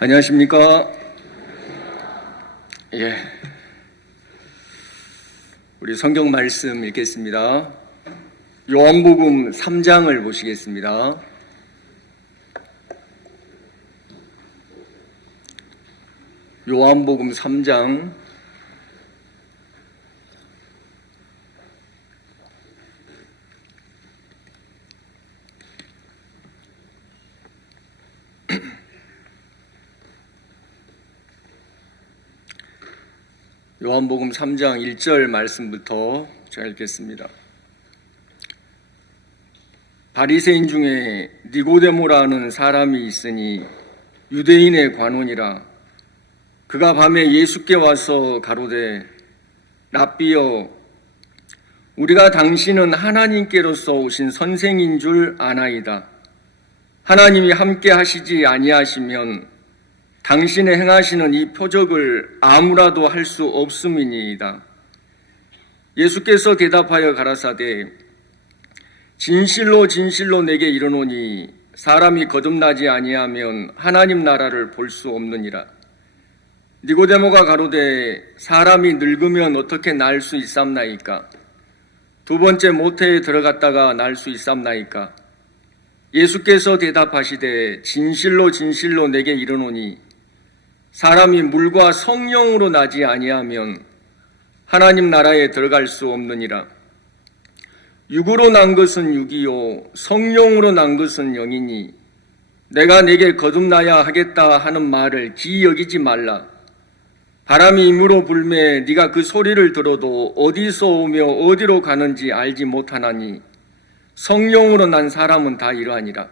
안녕하십니까? 우리 성경 말씀 읽겠습니다. 요한복음 3장을 보시겠습니다. 요한복음 3장 요한복음 3장 1절 말씀부터 제가 읽겠습니다. 바리새인 중에 니고데모라는 사람이 있으니 유대인의 관원이라. 그가 밤에 예수께 와서 가로되 랍비여, 우리가 당신은 하나님께로서 오신 선생인 줄 아나이다. 하나님이 함께 하시지 아니하시면 당신의 행하시는 이 표적을 아무라도 할 수 없음이니이다. 예수께서 대답하여 가라사대 진실로 진실로 내게 이르노니 사람이 거듭나지 아니하면 하나님 나라를 볼 수 없느니라. 니고데모가 가로되 사람이 늙으면 어떻게 날 수 있삼나이까? 두 번째 모태에 들어갔다가 날 수 있삼나이까? 예수께서 대답하시되 진실로 진실로 내게 이르노니 사람이 물과 성령으로 나지 아니하면 하나님 나라에 들어갈 수 없느니라. 육으로 난 것은 육이요 성령으로 난 것은 영이니 내가 내게 거듭나야 하겠다 하는 말을 기이 여기지 말라. 바람이 임으로 불매 네가 그 소리를 들어도 어디서 오며 어디로 가는지 알지 못하나니 성령으로 난 사람은 다 이러하니라.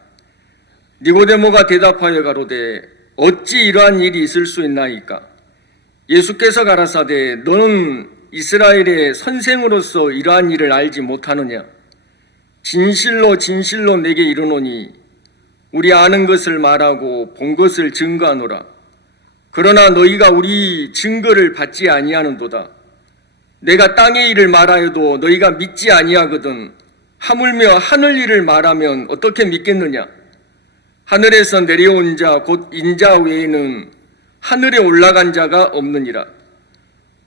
니고데모가 대답하여 가로되 어찌 이러한 일이 있을 수 있나이까? 예수께서 가라사대 너는 이스라엘의 선생으로서 이러한 일을 알지 못하느냐? 진실로 진실로 내게 이르노니 우리 아는 것을 말하고 본 것을 증거하노라. 그러나 너희가 우리 증거를 받지 아니하는도다. 내가 땅의 일을 말하여도 너희가 믿지 아니하거든 하물며 하늘 일을 말하면 어떻게 믿겠느냐? 하늘에서 내려온 자 곧 인자 외에는 하늘에 올라간 자가 없느니라.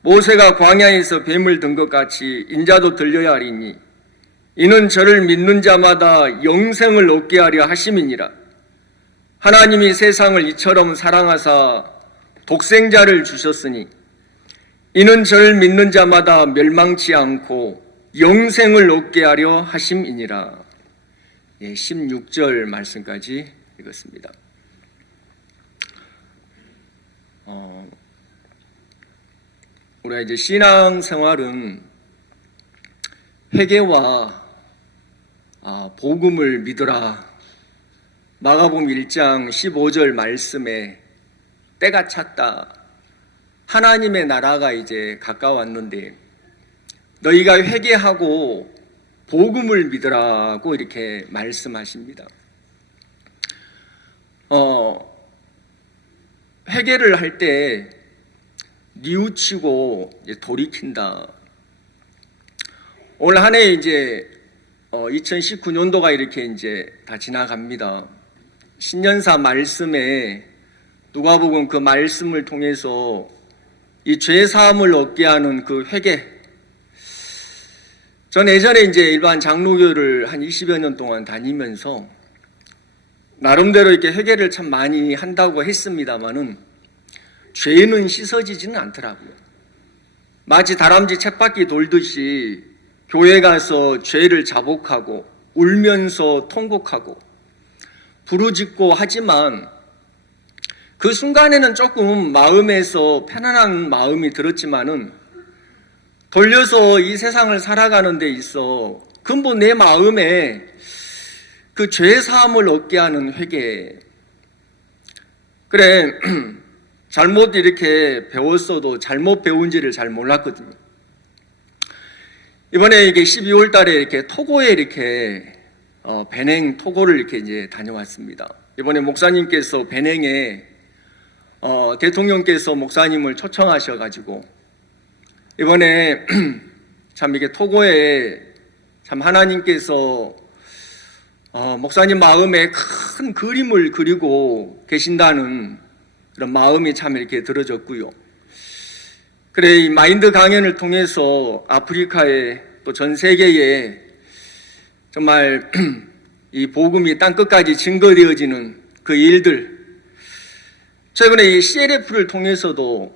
모세가 광야에서 뱀을 든 것 같이 인자도 들려야 하리니 이는 저를 믿는 자마다 영생을 얻게 하려 하심이니라. 하나님이 세상을 이처럼 사랑하사 독생자를 주셨으니 이는 저를 믿는 자마다 멸망치 않고 영생을 얻게 하려 하심이니라. 16절 말씀까지 읽었습니다. 우리가 이제 신앙생활은 회개와 복음을 믿으라. 마가복음 1장 15절 말씀에 때가 찼다. 하나님의 나라가 이제 가까웠는데 너희가 회개하고 복음을 믿으라고 이렇게 말씀하십니다. 회개를 할 때 뉘우치고 돌이킨다. 올 한 해 이제 2019년도가 이렇게 이제 다 지나갑니다. 신년사 말씀에 누가복음 그 말씀을 통해서 이 죄 사함을 얻게 하는 그 회개. 전 예전에 이제 일반 장로교를 한 20여 년 동안 다니면서 나름대로 이렇게 회개를 참 많이 한다고 했습니다만은 죄는 씻어지지는 않더라고요. 마치 다람쥐 쳇바퀴 돌듯이 교회 가서 죄를 자복하고 울면서 통곡하고 부르짖고 하지만 그 순간에는 조금 마음에서 편안한 마음이 들었지만은 돌려서 이 세상을 살아가는 데 있어 근본 내 마음에 그 죄 사함을 얻게 하는 회개. 그래, 잘못 이렇게 배웠어도 잘못 배운지를 잘 몰랐거든요. 이번에 이게 12월 달에 이렇게 토고에 이렇게 배냉 토고를 이렇게 이제 다녀왔습니다. 이번에 목사님께서 배냉에 대통령께서 목사님을 초청하셔가지고 이번에 참 이게 토고에 참 하나님께서 목사님 마음에 큰 그림을 그리고 계신다는 그런 마음이 참 이렇게 들어졌고요. 그래, 이 마인드 강연을 통해서 아프리카에 또 전 세계에 정말 이 복음이 땅끝까지 증거되어지는 그 일들, 최근에 이 CLF를 통해서도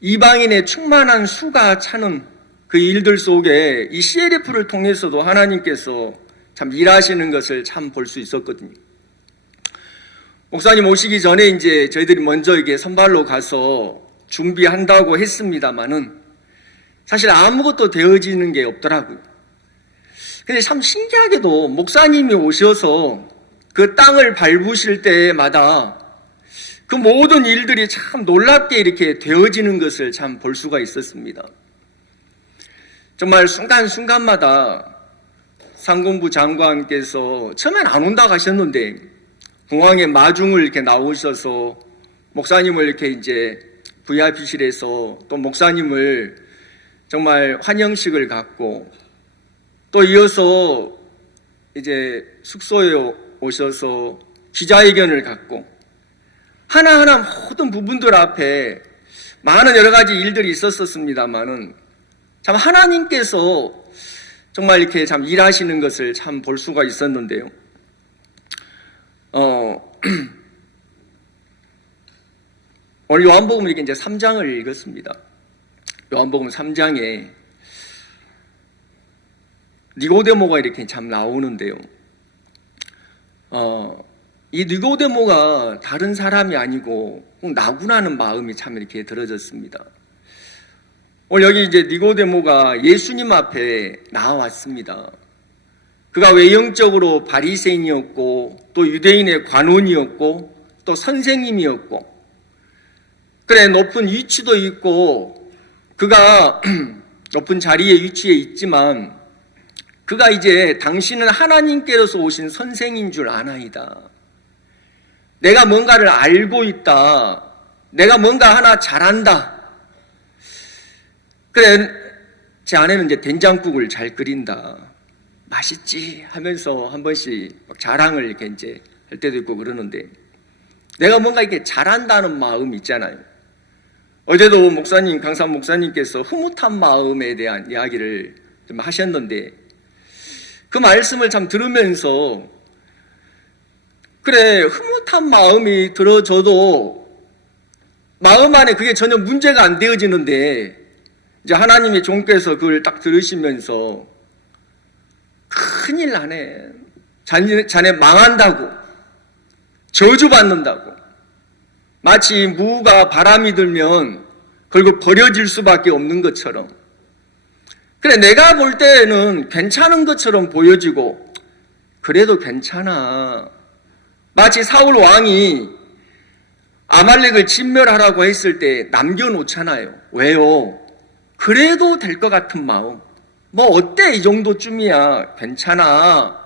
이방인의 충만한 수가 차는 그 일들 속에 이 CLF를 통해서도 하나님께서 참 일하시는 것을 참 볼 수 있었거든요. 목사님 오시기 전에 이제 저희들이 먼저 이게 선발로 가서 준비한다고 했습니다만은 사실 아무것도 되어지는 게 없더라고요. 근데 참 신기하게도 목사님이 오셔서 그 땅을 밟으실 때마다 그 모든 일들이 참 놀랍게 이렇게 되어지는 것을 참 볼 수가 있었습니다. 정말 순간순간마다 상공부 장관께서 처음엔 안 온다고 하셨는데 공항에 마중을 이렇게 나오셔서 목사님을 이렇게 이제 VIP실에서 또 목사님을 정말 환영식을 갖고 또 이어서 이제 숙소에 오셔서 기자회견을 갖고 하나하나 모든 부분들 앞에 많은 여러 가지 일들이 있었습니다만은 참 하나님께서 정말 이렇게 참 일하시는 것을 참 볼 수가 있었는데요. 오늘 요한복음 이렇게 이제 3장을 읽었습니다. 요한복음 3장에 니고데모가 이렇게 참 나오는데요. 이 니고데모가 다른 사람이 아니고 나구나는 마음이 참 이렇게 들어졌습니다. 오늘 여기 이제 니고데모가 예수님 앞에 나왔습니다. 그가 외형적으로 바리새인이었고 또 유대인의 관원이었고 또 선생님이었고 그래 높은 위치도 있고 그가 높은 자리에 위치해 있지만 그가 이제 당신은 하나님께로서 오신 선생인 줄 아나이다. 내가 뭔가를 알고 있다. 내가 뭔가 하나 잘한다. 그래 제 아내는 이제 된장국을 잘 끓인다. 맛있지 하면서 한 번씩 막 자랑을 이렇게 이제 할 때도 있고 그러는데 내가 뭔가 이렇게 잘한다는 마음이 있잖아요. 어제도 목사님, 강산 목사님께서 흐뭇한 마음에 대한 이야기를 좀 하셨는데 그 말씀을 참 들으면서 그래 흐뭇한 마음이 들어져도 마음 안에 그게 전혀 문제가 안 되어지는데 이제 하나님의 종께서 그걸 딱 들으시면서 큰일 나네. 자네 망한다고. 저주받는다고. 마치 무가 바람이 들면 결국 버려질 수밖에 없는 것처럼. 그래 내가 볼 때는 괜찮은 것처럼 보여지고 그래도 괜찮아. 마치 사울 왕이 아말렉을 진멸하라고 했을 때 남겨놓잖아요. 왜요? 그래도 될 것 같은 마음. 뭐 어때 이 정도쯤이야 괜찮아.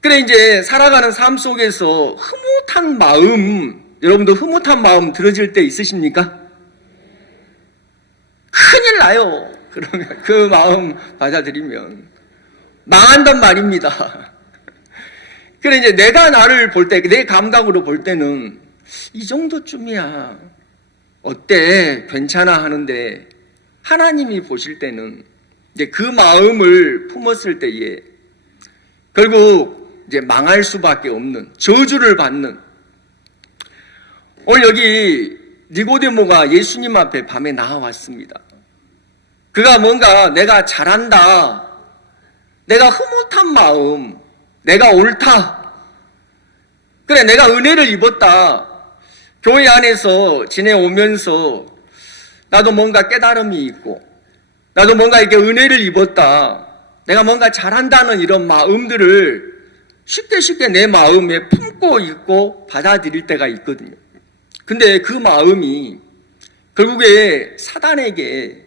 그래 이제 살아가는 삶 속에서 흐뭇한 마음, 여러분도 흐뭇한 마음 들어질 때 있으십니까? 큰일 나요. 그러면 그 마음 받아들이면 망한단 말입니다. 그래 이제 내가 나를 볼 때, 내 감각으로 볼 때는 이 정도쯤이야 어때 괜찮아 하는데 하나님이 보실 때는 이제 그 마음을 품었을 때에 결국 이제 망할 수밖에 없는 저주를 받는. 오늘 여기 니고데모가 예수님 앞에 밤에 나와왔습니다. 그가 뭔가 내가 잘한다, 내가 흐뭇한 마음, 내가 옳다, 그래 내가 은혜를 입었다, 교회 안에서 지내오면서 나도 뭔가 깨달음이 있고 나도 뭔가 이렇게 은혜를 입었다, 내가 뭔가 잘한다는 이런 마음들을 쉽게 내 마음에 품고 있고 받아들일 때가 있거든요. 근데 그 마음이 결국에 사단에게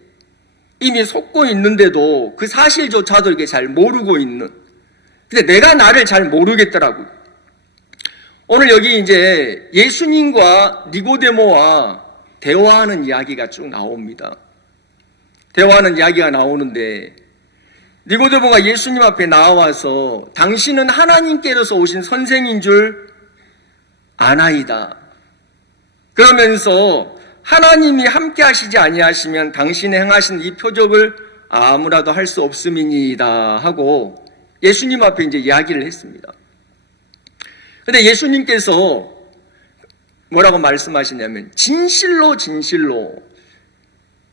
이미 속고 있는데도 그 사실조차도 이렇게 잘 모르고 있는. 근데 내가 나를 잘 모르겠더라고요. 오늘 여기 이제 예수님과 니고데모와 대화하는 이야기가 쭉 나옵니다. 대화하는 이야기가 나오는데 니고데모가 예수님 앞에 나와서 당신은 하나님께로서 오신 선생인 줄 아나이다. 그러면서 하나님이 함께 하시지 아니하시면 당신의 행하신 이 표적을 아무라도 할 수 없음이니이다 하고 예수님 앞에 이제 이야기를 했습니다. 근데 예수님께서 뭐라고 말씀하시냐면 진실로 진실로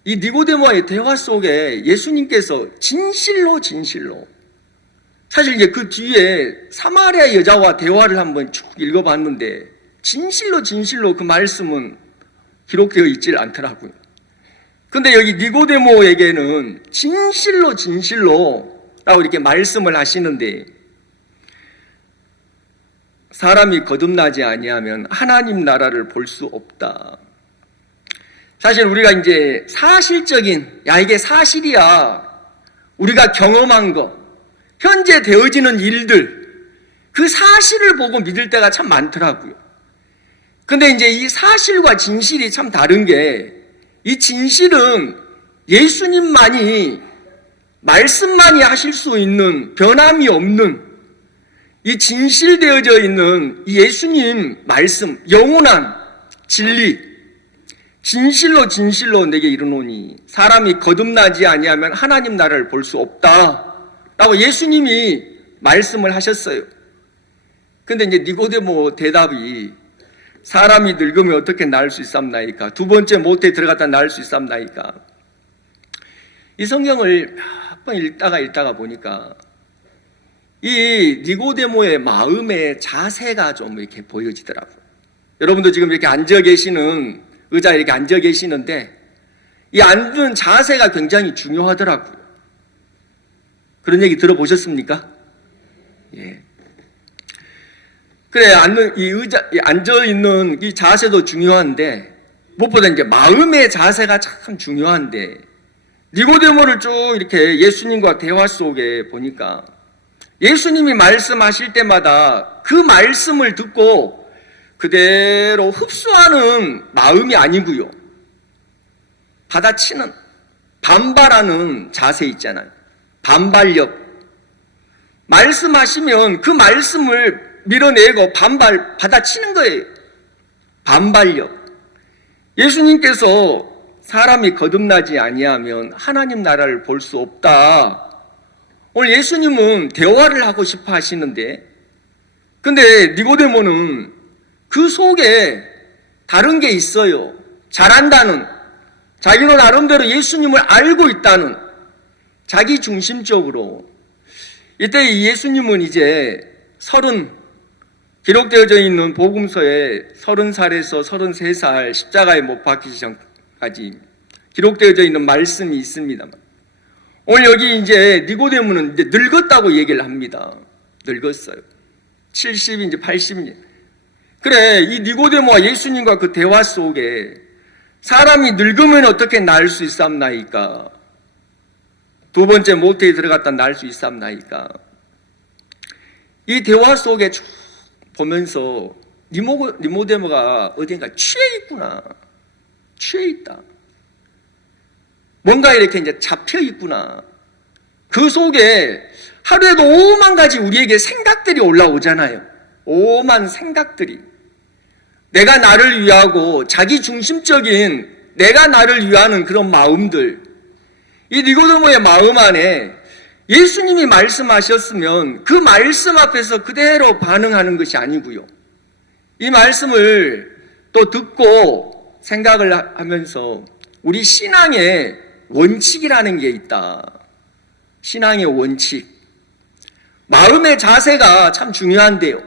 이 니고데모와의 대화 속에 예수님께서 진실로 사실 이제 그 뒤에 사마리아 여자와 대화를 한번 쭉 읽어봤는데 진실로 그 말씀은 기록되어 있질 않더라고요. 근데 여기 니고데모에게는 진실로 라고 이렇게 말씀을 하시는데 사람이 거듭나지 아니하면 하나님 나라를 볼 수 없다. 사실 우리가 이제 사실적인, 이게 사실이야. 우리가 경험한 거, 현재 되어지는 일들, 그 사실을 보고 믿을 때가 참 많더라고요. 근데 이제 이 사실과 진실이 참 다른 게, 이 진실은 예수님만이, 말씀만이 하실 수 있는 변함이 없는 이 진실되어져 있는 이 예수님 말씀, 영원한 진리, 진실로 내게 이르노니 사람이 거듭나지 아니하면 하나님 나라를 볼 수 없다 라고 예수님이 말씀을 하셨어요. 근데 이제 니고데모 대답이 사람이 늙으면 어떻게 나을 수 있삼나이까? 두 번째 모태에 들어갔다 나을 수 있삼나이까? 이 성경을 몇 번 읽다가 보니까 이 니고데모의 마음의 자세가 좀 이렇게 보여지더라고요. 여러분도 지금 이렇게 앉아 계시는, 의자에 이렇게 앉아 계시는데, 이 앉는 자세가 굉장히 중요하더라고요. 그런 얘기 들어보셨습니까? 예. 그래, 앉아 있는 이 자세도 중요한데, 무엇보다 이제 마음의 자세가 참 중요한데, 니고데모를 쭉 이렇게 예수님과 대화 속에 보니까, 예수님이 말씀하실 때마다 그 말씀을 듣고 그대로 흡수하는 마음이 아니고요. 받아치는, 반발하는 자세 있잖아요. 반발력. 말씀하시면 그 말씀을 밀어내고 받아치는 거예요. 반발력. 예수님께서 사람이 거듭나지 아니하면 하나님 나라를 볼 수 없다. 오늘 예수님은 대화를 하고 싶어 하시는데, 근데 니고데모는 그 속에 다른 게 있어요. 잘한다는, 자기도 나름대로 예수님을 알고 있다는, 자기 중심적으로. 이때 예수님은 이제 기록되어져 있는 복음서에 30살에서 33살 십자가에 못 박히기 전까지 기록되어져 있는 말씀이 있습니다만, 오늘 여기 이제 니고데모는 이제 늙었다고 얘기를 합니다. 늙었어요. 70인지 80인지. 그래, 이 니고데모와 예수님과 그 대화 속에 사람이 늙으면 어떻게 나을 수 있삼나이까? 두 번째 모태에 들어갔다 나을 수 있삼나이까? 이 대화 속에 쭉 보면서 니고데모가 어딘가 취해 있구나. 취해 있다. 뭔가 이렇게 이제 잡혀 있구나. 그 속에 하루에도 5만 가지 우리에게 생각들이 올라오잖아요. 5만 생각들이. 내가 나를 위하고 자기 중심적인 내가 나를 위하는 그런 마음들. 이 니고데모의 마음 안에 예수님이 말씀하셨으면 그 말씀 앞에서 그대로 반응하는 것이 아니고요. 이 말씀을 또 듣고 생각을 하면서 우리 신앙에 원칙이라는 게 있다. 신앙의 원칙. 마음의 자세가 참 중요한데요.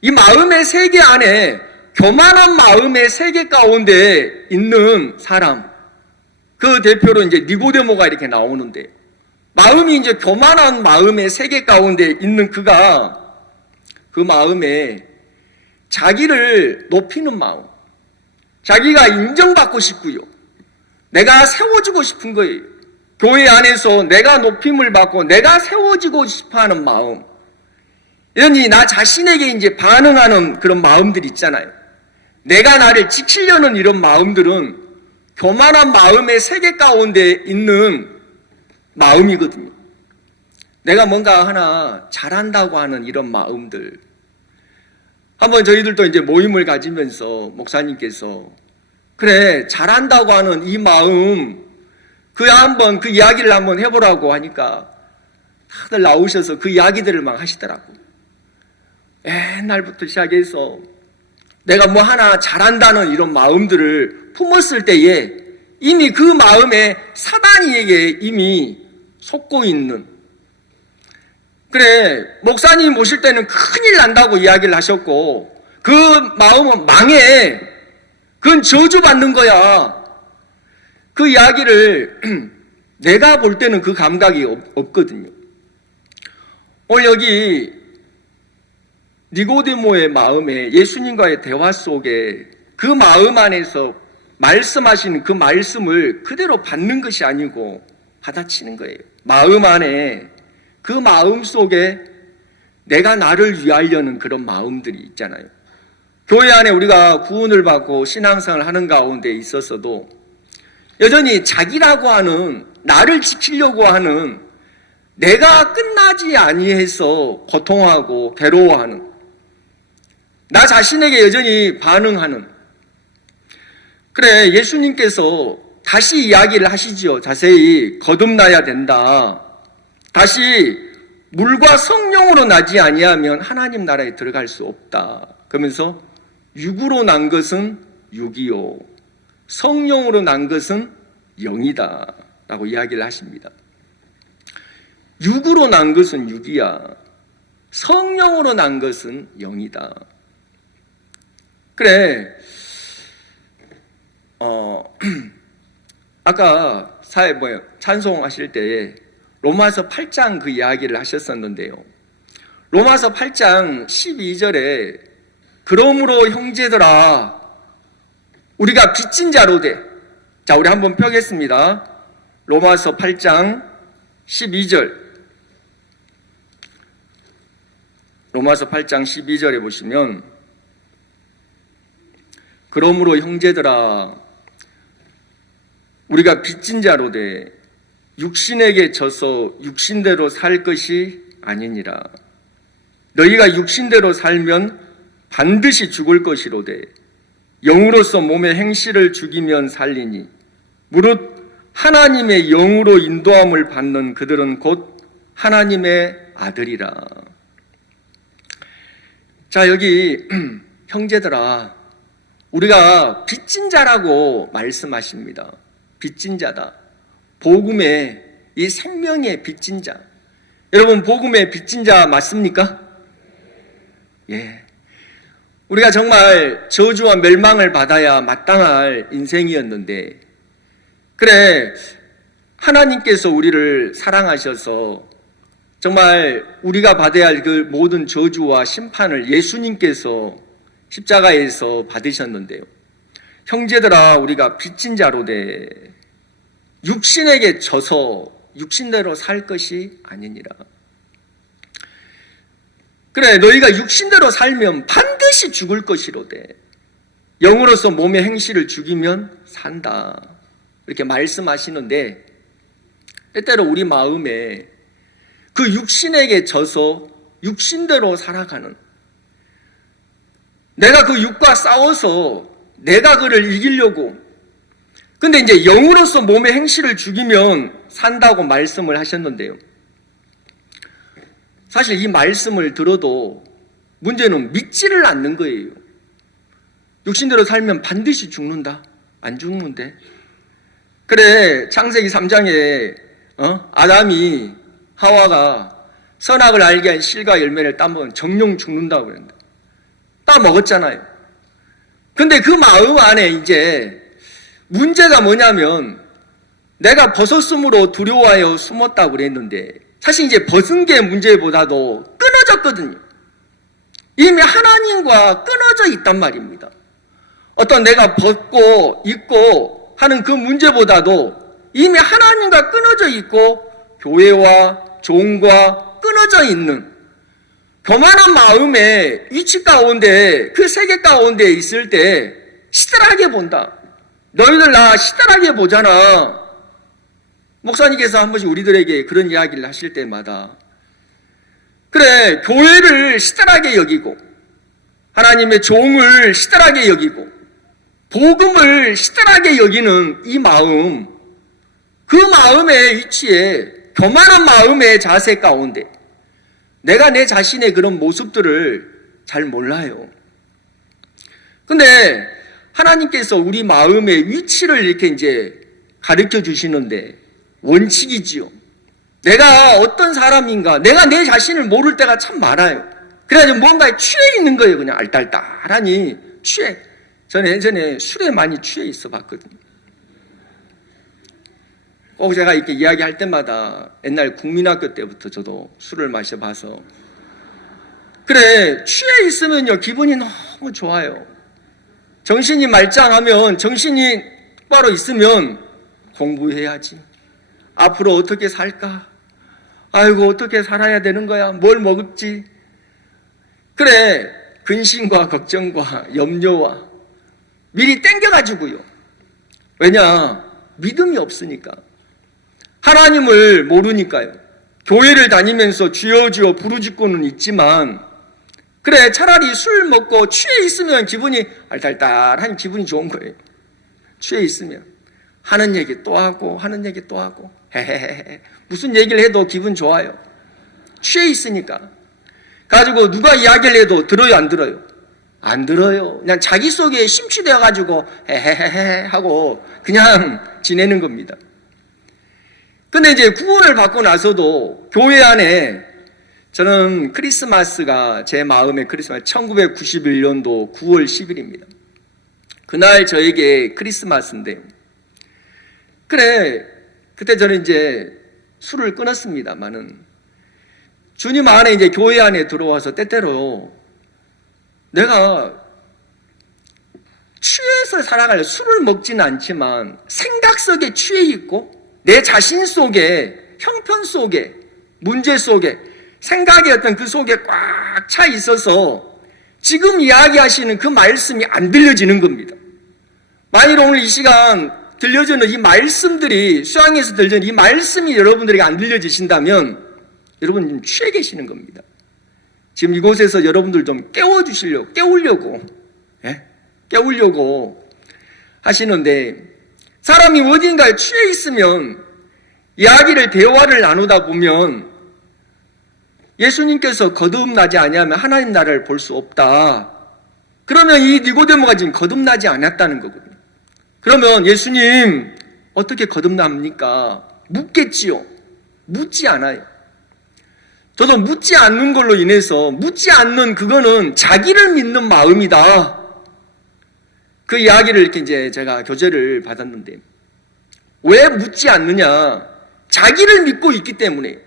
이 마음의 세계 안에 교만한 마음의 세계 가운데 있는 사람, 그 대표로 이제 니고데모가 이렇게 나오는데, 마음이 이제 교만한 마음의 세계 가운데 있는 그가 그 마음에 자기를 높이는 마음, 자기가 인정받고 싶고요. 내가 세워지고 싶은 거예요. 교회 안에서 내가 높임을 받고 내가 세워지고 싶어 하는 마음. 이러니 나 자신에게 이제 반응하는 그런 마음들이 있잖아요. 내가 나를 지키려는 이런 마음들은 교만한 마음의 세계 가운데 있는 마음이거든요. 내가 뭔가 하나 잘한다고 하는 이런 마음들. 한번 저희들도 이제 모임을 가지면서 목사님께서 그래 잘한다고 하는 이 마음 한번 그 이야기를 한번 해보라고 하니까 다들 나오셔서 그 이야기들을 막 하시더라고. 옛날부터 시작해서 내가 뭐 하나 잘한다는 이런 마음들을 품었을 때에 이미 그 마음에 사단이에게 이미 속고 있는, 그래 목사님 모실 때는 큰일 난다고 이야기를 하셨고 그 마음은 망해, 그건 저주받는 거야, 그 이야기를 내가 볼 때는 그 감각이 없거든요. 오늘 여기 니고데모의 마음에 예수님과의 대화 속에 그 마음 안에서 말씀하신 그 말씀을 그대로 받는 것이 아니고 받아치는 거예요. 마음 안에, 그 마음 속에 내가 나를 위하려는 그런 마음들이 있잖아요. 교회 안에 우리가 구원을 받고 신앙생활을 하는 가운데 있어서도 여전히 자기라고 하는, 나를 지키려고 하는, 내가 끝나지 아니해서 고통하고 괴로워하는, 나 자신에게 여전히 반응하는, 그래 예수님께서 다시 이야기를 하시지요. 자세히 거듭나야 된다. 다시 물과 성령으로 나지 아니하면 하나님 나라에 들어갈 수 없다. 그러면서 육으로 난 것은 육이요, 성령으로 난 것은 영이다 라고 이야기를 하십니다. 육으로 난 것은 육이야, 성령으로 난 것은 영이다. 그래 아까 찬송하실 때에 로마서 8장 그 이야기를 하셨었는데요. 로마서 8장 12절에 그러므로 형제들아 우리가 빚진 자로 돼. 자, 우리 한번 펴겠습니다. 로마서 8장 12절. 로마서 8장 12절에 보시면 그러므로 형제들아 우리가 빚진 자로 돼 육신에게 져서 육신대로 살 것이 아니니라. 너희가 육신대로 살면 반드시 죽을 것이로되 영으로서 몸의 행실을 죽이면 살리니 무릇 하나님의 영으로 인도함을 받는 그들은 곧 하나님의 아들이라. 자, 여기 형제들아 우리가 빚진 자라고 말씀하십니다. 빚진 자다. 복음의 이 생명의 빚진 자. 여러분 복음의 빚진 자 맞습니까? 예. 우리가 정말 저주와 멸망을 받아야 마땅할 인생이었는데, 그래 하나님께서 우리를 사랑하셔서 정말 우리가 받아야 할 그 모든 저주와 심판을 예수님께서 십자가에서 받으셨는데요. 형제들아 우리가 빚진 자로 돼 육신에게 져서 육신대로 살 것이 아니니라. 그래 너희가 육신대로 살면 반드시 죽을 것이로되 영으로서 몸의 행실을 죽이면 산다. 이렇게 말씀하시는데 때때로 우리 마음에 그 육신에게 져서 육신대로 살아가는, 내가 그 육과 싸워서 내가 그를 이기려고, 근데 이제 영으로서 몸의 행실을 죽이면 산다고 말씀을 하셨는데요. 사실 이 말씀을 들어도 문제는 믿지를 않는 거예요. 육신대로 살면 반드시 죽는다? 안 죽는데? 그래 창세기 3장에 아담이 하와가 선악을 알게 한 실과 열매를 따먹으면 정령 죽는다고 그랬는데 따먹었잖아요. 근데 그 마음 안에 이제 문제가 뭐냐면 내가 벗었으므로 두려워하여 숨었다고 그랬는데 사실 이제 벗은 게 문제보다도 끊어졌거든요. 이미 하나님과 끊어져 있단 말입니다. 어떤 내가 벗고 입고 하는 그 문제보다도 이미 하나님과 끊어져 있고 교회와 종과 끊어져 있는 교만한 마음의 위치 가운데, 그 세계 가운데 있을 때 시들하게 본다. 너희들 나 시들하게 보잖아. 목사님께서 한 번씩 우리들에게 그런 이야기를 하실 때마다 그래 교회를 시들하게 여기고 하나님의 종을 시들하게 여기고 복음을 시들하게 여기는 이 마음, 그 마음의 위치에 교만한 마음의 자세 가운데 내가 내 자신의 그런 모습들을 잘 몰라요. 근데 하나님께서 우리 마음의 위치를 이렇게 이제 가르쳐 주시는데 원칙이지요. 내가 어떤 사람인가, 내가 내 자신을 모를 때가 참 많아요. 그래가지고 뭔가에 취해 있는 거예요. 그냥 알딸딸하니 취해. 저는 예전에 술에 많이 취해 있어 봤거든요. 꼭 제가 이렇게 이야기할 때마다 옛날 국민학교 때부터 저도 술을 마셔봐서 그래, 취해 있으면요 기분이 너무 좋아요. 정신이 말짱하면, 정신이 똑바로 있으면 공부해야지, 앞으로 어떻게 살까, 아이고 어떻게 살아야 되는 거야, 뭘 먹을지, 그래 근심과 걱정과 염려와 미리 땡겨가지고요. 왜냐, 믿음이 없으니까, 하나님을 모르니까요. 교회를 다니면서 주여 주여 부르짖고는 있지만, 그래 차라리 술 먹고 취해 있으면 기분이 알딸딸한 기분이 좋은 거예요. 취해 있으면 하는 얘기 또 하고 하는 얘기 또 하고 헤헤헤, 무슨 얘기를 해도 기분 좋아요. 취해 있으니까. 가지고 누가 이야기를 해도 들어요 안 들어요? 안 들어요. 그냥 자기 속에 심취되어 가지고 헤헤헤 하고 그냥 지내는 겁니다. 근데 이제 구원을 받고 나서도 교회 안에, 저는 크리스마스가 제 마음의 크리스마스 1991년도 9월 10일입니다. 그날 저에게 크리스마스인데, 그래 그때 저는 이제 술을 끊었습니다만은 주님 안에 이제 교회 안에 들어와서 때때로 내가 취해서 살아가려, 술을 먹지는 않지만 생각 속에 취해 있고 내 자신 속에, 형편 속에, 문제 속에, 생각의 어떤 그 속에 꽉 차 있어서 지금 이야기하시는 그 말씀이 안 들려지는 겁니다. 만일 오늘 이 시간 들려주는 이 말씀들이, 수양에서 들려주는 이 말씀이 여러분들에게 안 들려지신다면 여러분 지금 취해 계시는 겁니다. 지금 이곳에서 여러분들 좀 깨우려고 하시는데, 사람이 어딘가에 취해 있으면 이야기를, 대화를 나누다 보면 예수님께서 거듭나지 아니하면 하나님 나라를 볼 수 없다. 그러면 이 니고데모가 지금 거듭나지 않았다는 거거든요. 그러면 예수님 어떻게 거듭납니까? 묻겠지요. 묻지 않아요. 저도 묻지 않는 걸로 인해서, 묻지 않는 그거는 자기를 믿는 마음이다, 그 이야기를 이렇게 이제 제가 교제를 받았는데, 왜 묻지 않느냐? 자기를 믿고 있기 때문에.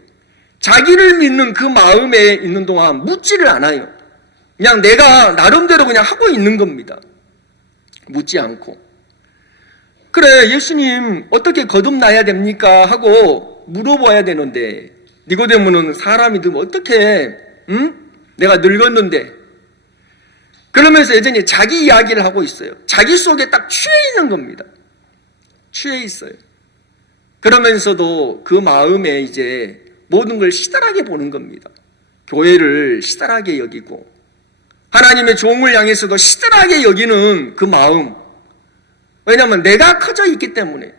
자기를 믿는 그 마음에 있는 동안 묻지를 않아요. 그냥 내가 나름대로 그냥 하고 있는 겁니다. 묻지 않고. 그래 예수님 어떻게 거듭나야 됩니까? 하고 물어봐야 되는데, 니고데모는 사람이든 어떻게, 내가 늙었는데, 그러면서 여전히 자기 이야기를 하고 있어요. 자기 속에 딱 취해 있는 겁니다. 취해 있어요. 그러면서도 그 마음에 이제 모든 걸 시달하게 보는 겁니다. 교회를 시달하게 여기고 하나님의 종을 향해서도 시달하게 여기는 그 마음. 왜냐하면 내가 커져 있기 때문에,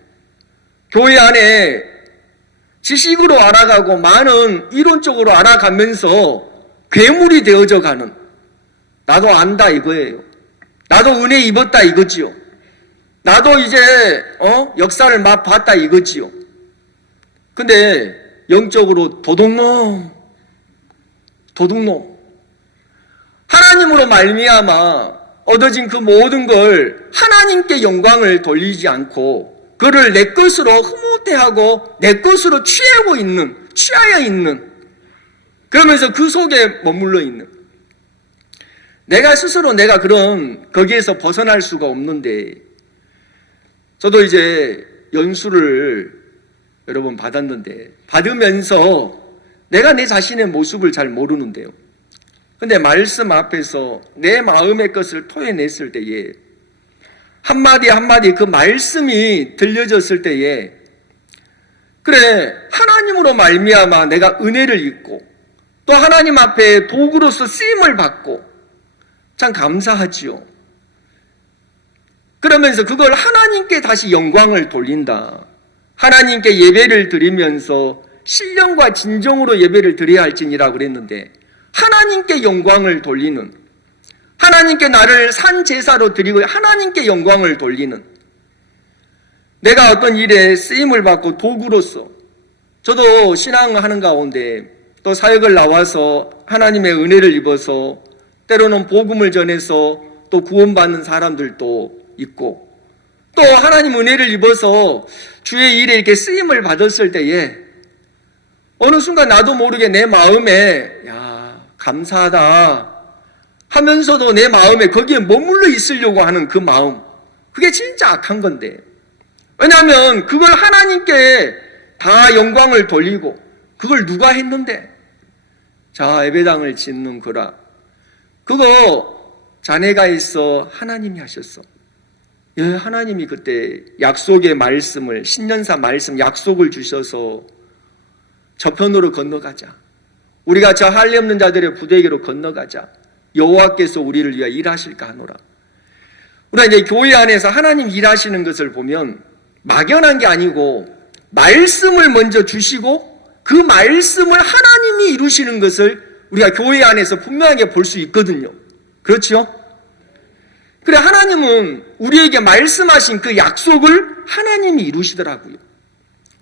교회 안에 지식으로 알아가고 많은 이론적으로 알아가면서 괴물이 되어져 가는, 나도 안다 이거예요. 나도 은혜 입었다 이거지요. 나도 이제 역사를 맛봤다 이거지요. 근데 영적으로 도둑놈. 하나님으로 말미암아 얻어진 그 모든 걸 하나님께 영광을 돌리지 않고 그를 내 것으로 흐뭇해하고 내 것으로 취하여 있는, 그러면서 그 속에 머물러 있는, 내가 스스로 내가 그런 거기에서 벗어날 수가 없는데, 저도 이제 연수를 여러 번 받았는데, 받으면서 내가 내 자신의 모습을 잘 모르는데요. 근데 말씀 앞에서 내 마음의 것을 토해냈을 때에, 한마디 한마디 그 말씀이 들려졌을 때에, 그래 하나님으로 말미암아 내가 은혜를 입고 또 하나님 앞에 도구로서 쓰임을 받고 참 감사하지요. 그러면서 그걸 하나님께 다시 영광을 돌린다. 하나님께 예배를 드리면서 신령과 진정으로 예배를 드려야 할지니라 그랬는데, 하나님께 영광을 돌리는, 하나님께 나를 산 제사로 드리고 하나님께 영광을 돌리는, 내가 어떤 일에 쓰임을 받고 도구로서, 저도 신앙하는 가운데 또 사역을 나와서 하나님의 은혜를 입어서 때로는 복음을 전해서 또 구원받는 사람들도 있고, 또 하나님 은혜를 입어서 주의 일에 이렇게 쓰임을 받았을 때에 어느 순간 나도 모르게 내 마음에 감사하다 하면서도 내 마음에 거기에 머물러 있으려고 하는 그 마음, 그게 진짜 악한 건데, 왜냐하면 그걸 하나님께 다 영광을 돌리고, 그걸 누가 했는데? 자, 예배당을 짓는 거라, 그거 자네가 있어 하나님이 하셨어. 예, 하나님이 그때 약속의 말씀을, 신년사 말씀 약속을 주셔서 저편으로 건너가자, 우리가 저 할례 없는 자들의 부대에게로 건너가자, 여호와께서 우리를 위하여 일하실까 하노라. 우리가 이제 교회 안에서 하나님 일하시는 것을 보면 막연한 게 아니고 말씀을 먼저 주시고 그 말씀을 하나님이 이루시는 것을 우리가 교회 안에서 분명하게 볼 수 있거든요. 그렇죠? 그래, 하나님은 우리에게 말씀하신 그 약속을 하나님이 이루시더라고요.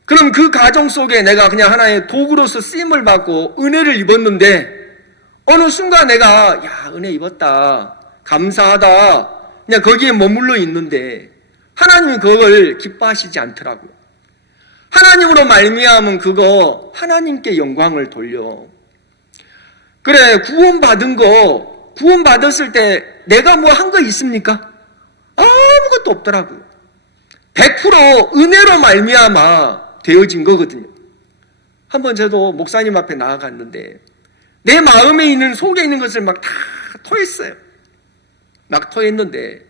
그럼 그 가정 속에 내가 그냥 하나의 도구로서 쓰임을 받고 은혜를 입었는데, 어느 순간 내가 은혜 입었다, 감사하다, 그냥 거기에 머물러 있는데 하나님이 그걸 기뻐하시지 않더라고요. 하나님으로 말미암은 그거 하나님께 영광을 돌려. 그래, 구원받았을 때 내가 뭐 한 거 있습니까? 아무것도 없더라고요. 100% 은혜로 말미암아 되어진 거거든요. 한번 저도 목사님 앞에 나아갔는데 내 마음에 있는, 속에 있는 것을 막 다 토했어요. 막 토했는데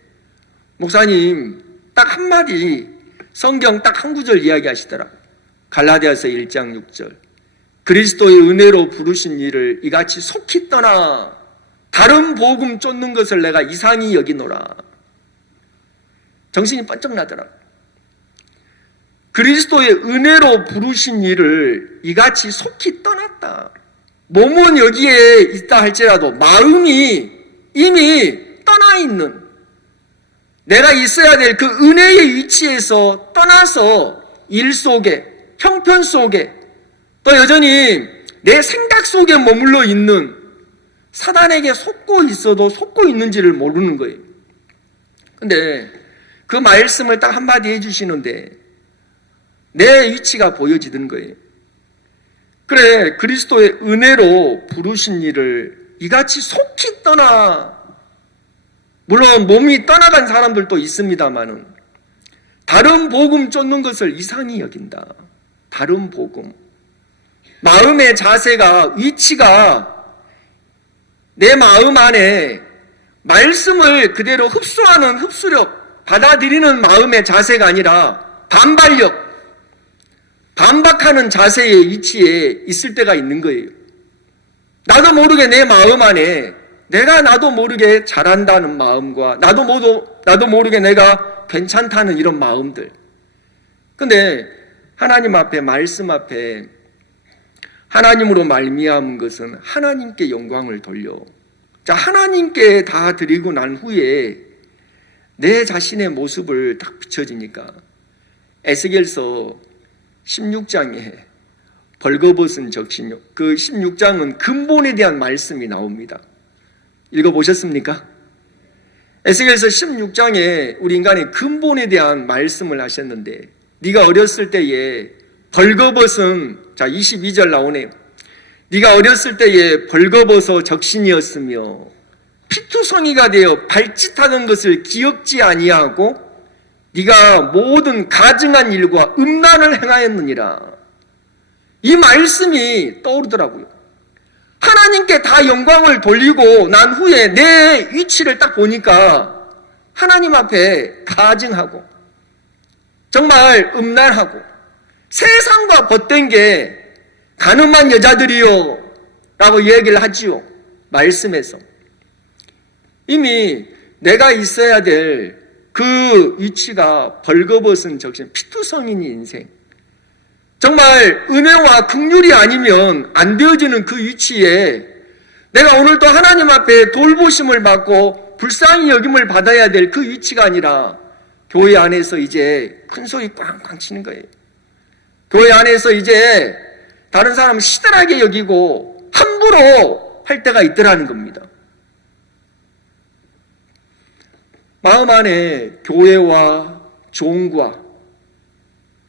목사님 딱 한마디 성경 딱 한 구절 이야기하시더라고요. 갈라디아서 1장 6절. 그리스도의 은혜로 부르신 이를 이같이 속히 떠나 다른 복음 쫓는 것을 내가 이상히 여기노라. 정신이 번쩍 나더라고요. 그리스도의 은혜로 부르신 이를 이같이 속히 떠났다. 몸은 여기에 있다 할지라도 마음이 이미 떠나 있는, 내가 있어야 될 그 은혜의 위치에서 떠나서 일 속에, 형편 속에, 또 여전히 내 생각 속에 머물러 있는, 사단에게 속고 있어도 속고 있는지를 모르는 거예요. 근데 그 말씀을 딱 한마디 해주시는데 내 위치가 보여지는 거예요. 그래, 그리스도의 은혜로 부르신 이를 이같이 속히 떠나. 물론 몸이 떠나간 사람들도 있습니다만은 다른 복음 쫓는 것을 이상히 여긴다. 다른 복음. 마음의 자세가, 위치가 내 마음 안에 말씀을 그대로 흡수하는 흡수력, 받아들이는 마음의 자세가 아니라 반발력, 반박하는 자세의 위치에 있을 때가 있는 거예요. 나도 모르게 내 마음 안에 내가 나도 모르게 잘한다는 마음과 나도 모르게 내가 괜찮다는 이런 마음들. 근데 하나님 앞에, 말씀 앞에 하나님으로 말미암은 것은 하나님께 영광을 돌려. 자, 하나님께 다 드리고 난 후에 내 자신의 모습을 딱 비춰지니까 에스겔서 16장에 벌거벗은 적신요, 그 16장은 근본에 대한 말씀이 나옵니다. 읽어보셨습니까? 에스겔서 16장에 우리 인간의 근본에 대한 말씀을 하셨는데, 네가 어렸을 때에 벌거벗은, 자 22절 나오네요. 네가 어렸을 때에 벌거벗어 적신이었으며 피투성이가 되어 발짓하는 것을 기억지 아니하고 네가 모든 가증한 일과 음란을 행하였느니라. 이 말씀이 떠오르더라고요. 하나님께 다 영광을 돌리고 난 후에 내 위치를 딱 보니까 하나님 앞에 가증하고 정말 음란하고 세상과 벗된 게 가늠한 여자들이요 라고 얘기를 하지요. 말씀에서. 이미 내가 있어야 될 그 위치가 벌거벗은 적신 피투성인이 인생, 정말 은혜와 긍휼이 아니면 안 되어지는 그 위치에 내가 오늘도 하나님 앞에 돌보심을 받고 불쌍히 여김을 받아야 될 그 위치가 아니라 교회 안에서 이제 큰 소리 꽝꽝 치는 거예요. 교회 안에서 이제 다른 사람 시들하게 여기고 함부로 할 때가 있더라는 겁니다. 마음 안에 교회와 종과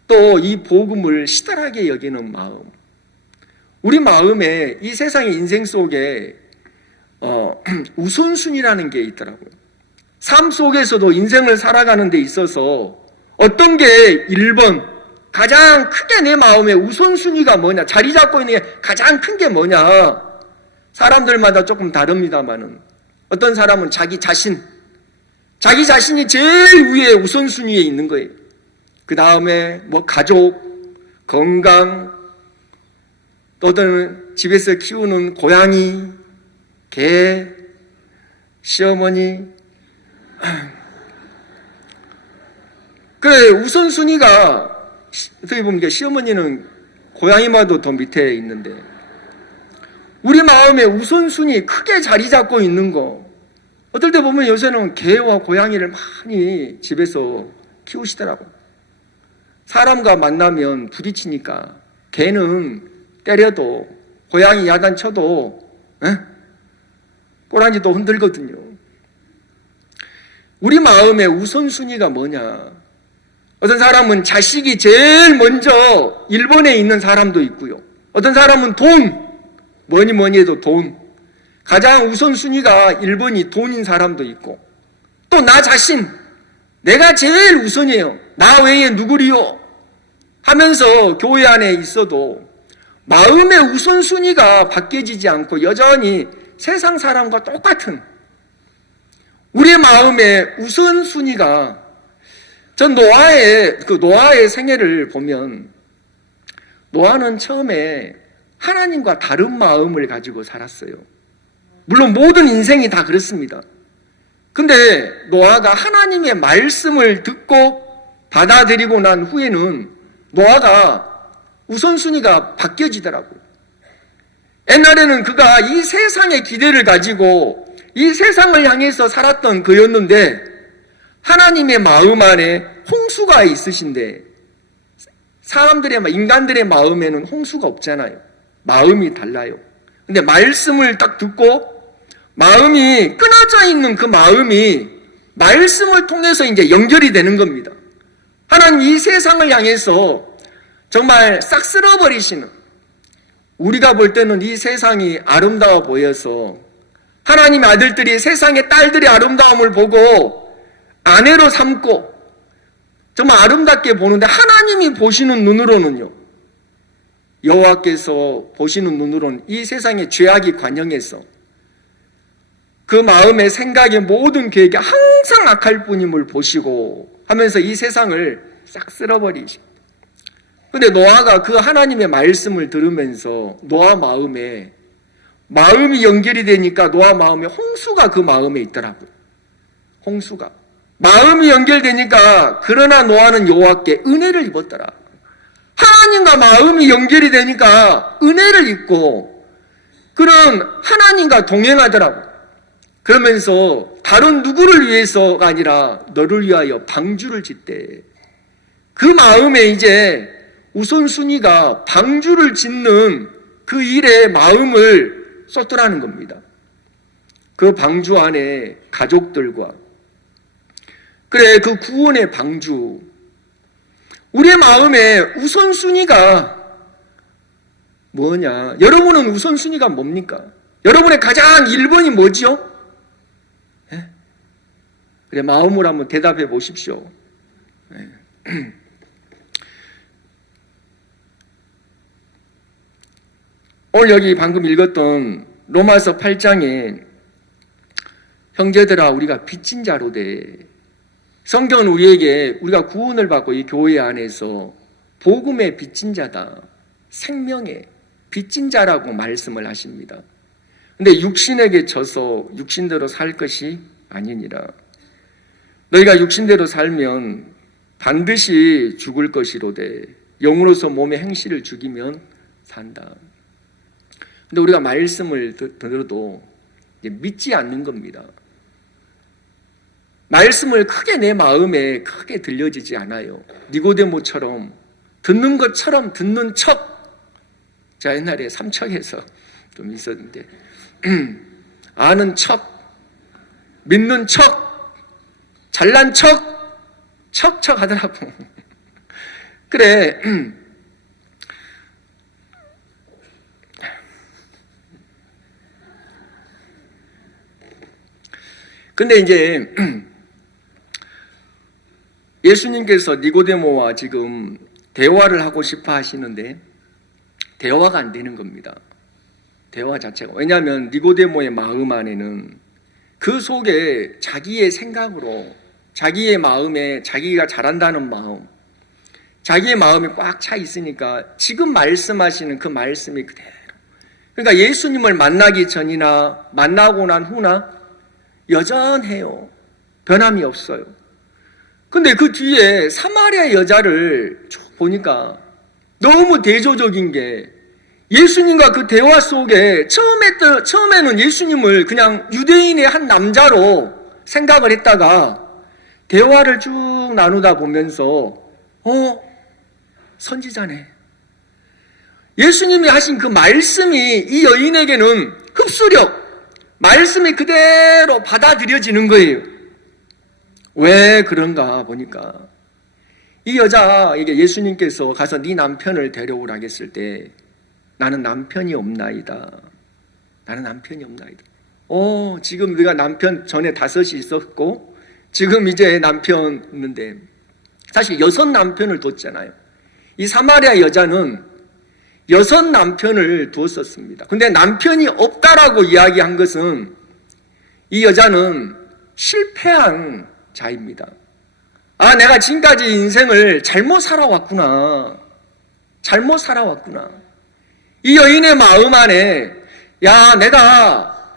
또 이 복음을 시들하게 여기는 마음, 우리 마음에 이 세상의 인생 속에 우선순위라는 게 있더라고요. 삶 속에서도 인생을 살아가는 데 있어서 어떤 게 1번 가장 크게 내 마음의 우선순위가 뭐냐, 자리 잡고 있는 게 가장 큰 게 뭐냐, 사람들마다 조금 다릅니다만은 어떤 사람은 자기 자신이 제일 위에 우선순위에 있는 거예요. 그 다음에 뭐 가족, 건강, 또는 집에서 키우는 고양이, 개, 시어머니. 그래, 우선순위가 어떻게 보면 시어머니는 고양이마도 더 밑에 있는데, 우리 마음의 우선순위 크게 자리 잡고 있는 거, 어떨 때 보면 요새는 개와 고양이를 많이 집에서 키우시더라고요. 사람과 만나면 부딪히니까 개는 때려도 고양이 야단 쳐도 꼬랑지도 흔들거든요. 우리 마음의 우선순위가 뭐냐? 어떤 사람은 자식이 제일 먼저 1번에 있는 사람도 있고요. 어떤 사람은 돈, 뭐니 해도 돈. 가장 우선순위가 1번이 돈인 사람도 있고, 또 나 자신, 내가 제일 우선이에요. 나 외에 누구리요? 하면서 교회 안에 있어도 마음의 우선순위가 바뀌어지지 않고 여전히 세상 사람과 똑같은 우리의 마음의 우선순위가, 전 노아의 생애를 보면 노아는 처음에 하나님과 다른 마음을 가지고 살았어요. 물론 모든 인생이 다 그렇습니다. 근데 노아가 하나님의 말씀을 듣고 받아들이고 난 후에는 노아가 우선순위가 바뀌어지더라고요. 옛날에는 그가 이 세상의 기대를 가지고 이 세상을 향해서 살았던 그였는데, 하나님의 마음 안에 홍수가 있으신데, 인간들의 마음에는 홍수가 없잖아요. 마음이 달라요. 근데 말씀을 딱 듣고 마음이 끊어져 있는 그 마음이 말씀을 통해서 이제 연결이 되는 겁니다. 하나님 이 세상을 향해서 정말 싹 쓸어버리시는, 우리가 볼 때는 이 세상이 아름다워 보여서 하나님의 아들들이 세상의 딸들의 아름다움을 보고 아내로 삼고 정말 아름답게 보는데, 하나님이 보시는 눈으로는요, 여호와께서 보시는 눈으로는 이 세상의 죄악이 관영해서 그 마음의 생각의 모든 계획이 항상 악할 뿐임을 보시고 하면서 이 세상을 싹 쓸어버리시고, 근데 노아가 그 하나님의 말씀을 들으면서 노아 마음이 연결이 되니까 노아 마음에 홍수가 그 마음에 있더라고요. 홍수가 마음이 연결되니까, 그러나 노아는 여호와께 은혜를 입었더라. 하나님과 마음이 연결이 되니까 은혜를 입고 그런 하나님과 동행하더라고요. 그러면서 다른 누구를 위해서가 아니라 너를 위하여 방주를 짓대. 그 마음에 이제 우선순위가 방주를 짓는 그 일에 마음을 쏟더라는 겁니다. 그 방주 안에 가족들과, 그래, 그 구원의 방주, 우리의 마음의 우선순위가 뭐냐? 여러분은 우선순위가 뭡니까? 여러분의 가장 1번이 뭐지요? 네? 그래, 마음으로 한번 대답해 보십시오. 네. 오늘 여기 방금 읽었던 로마서 8장에 형제들아 우리가 빚진 자로 돼. 성경은 우리에게 우리가 구원을 받고 이 교회 안에서 복음의 빚진 자다, 생명의 빚진 자라고 말씀을 하십니다. 근데 육신에게 져서 육신대로 살 것이 아니니라. 너희가 육신대로 살면 반드시 죽을 것이로되 영으로서 몸의 행실을 죽이면 산다. 근데 우리가 말씀을 들어도 믿지 않는 겁니다. 말씀을 크게 내 마음에 크게 들려지지 않아요. 니고데모처럼 듣는 것처럼 듣는 척. 제가 옛날에 삼척에서 좀 있었는데 아는 척, 믿는 척, 잘난 척 하더라고. 그래. 근데 이제 예수님께서 니고데모와 지금 대화를 하고 싶어 하시는데 대화가 안 되는 겁니다. 대화 자체가. 왜냐하면 니고데모의 마음 안에는 그 속에 자기의 생각으로, 자기의 마음에 자기가 잘한다는 마음, 자기의 마음이 꽉 차 있으니까 지금 말씀하시는 그 말씀이 그대로. 그러니까 예수님을 만나기 전이나 만나고 난 후나 여전해요. 변함이 없어요. 근데 그 뒤에 사마리아 여자를 쭉 보니까 너무 대조적인 게 예수님과 그 대화 속에 처음에는 예수님을 그냥 유대인의 한 남자로 생각을 했다가 대화를 쭉 나누다 보면서 선지자네. 예수님이 하신 그 말씀이 이 여인에게는 흡수력, 말씀이 그대로 받아들여지는 거예요. 왜 그런가 보니까 이 여자에게 예수님께서 가서 네 남편을 데려오라 했을 때 나는 남편이 없나이다. 나는 남편이 없나이다. 지금 네가 남편 전에 5이 있었고 지금 이제 남편 있는데 사실 6 남편을 뒀잖아요. 이 사마리아 여자는 6 남편을 두었었습니다. 근데 남편이 없다라고 이야기한 것은 이 여자는 실패한 자입니다. 내가 지금까지 인생을 잘못 살아왔구나. 잘못 살아왔구나. 이 여인의 마음 안에 내가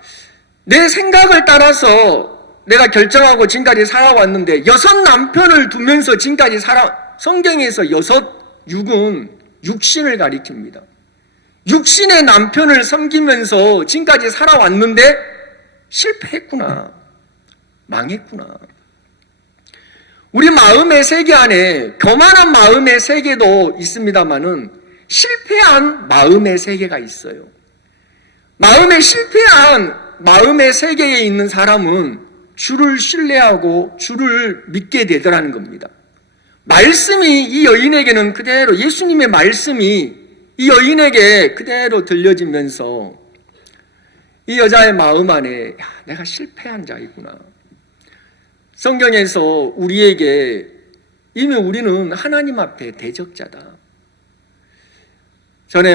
내 생각을 따라서 내가 결정하고 지금까지 살아왔는데 6 남편을 두면서 지금까지 성경에서 6은 육신을 가리킵니다. 육신의 남편을 섬기면서 지금까지 살아왔는데 실패했구나. 망했구나. 우리 마음의 세계 안에 교만한 마음의 세계도 있습니다만은 실패한 마음의 세계가 있어요. 마음에 실패한 마음의 세계에 있는 사람은 주를 신뢰하고 주를 믿게 되더라는 겁니다. 말씀이 이 여인에게는 그대로 예수님의 말씀이 이 여인에게 그대로 들려지면서 이 여자의 마음 안에 내가 실패한 자이구나. 성경에서 우리에게 이미 우리는 하나님 앞에 대적자다.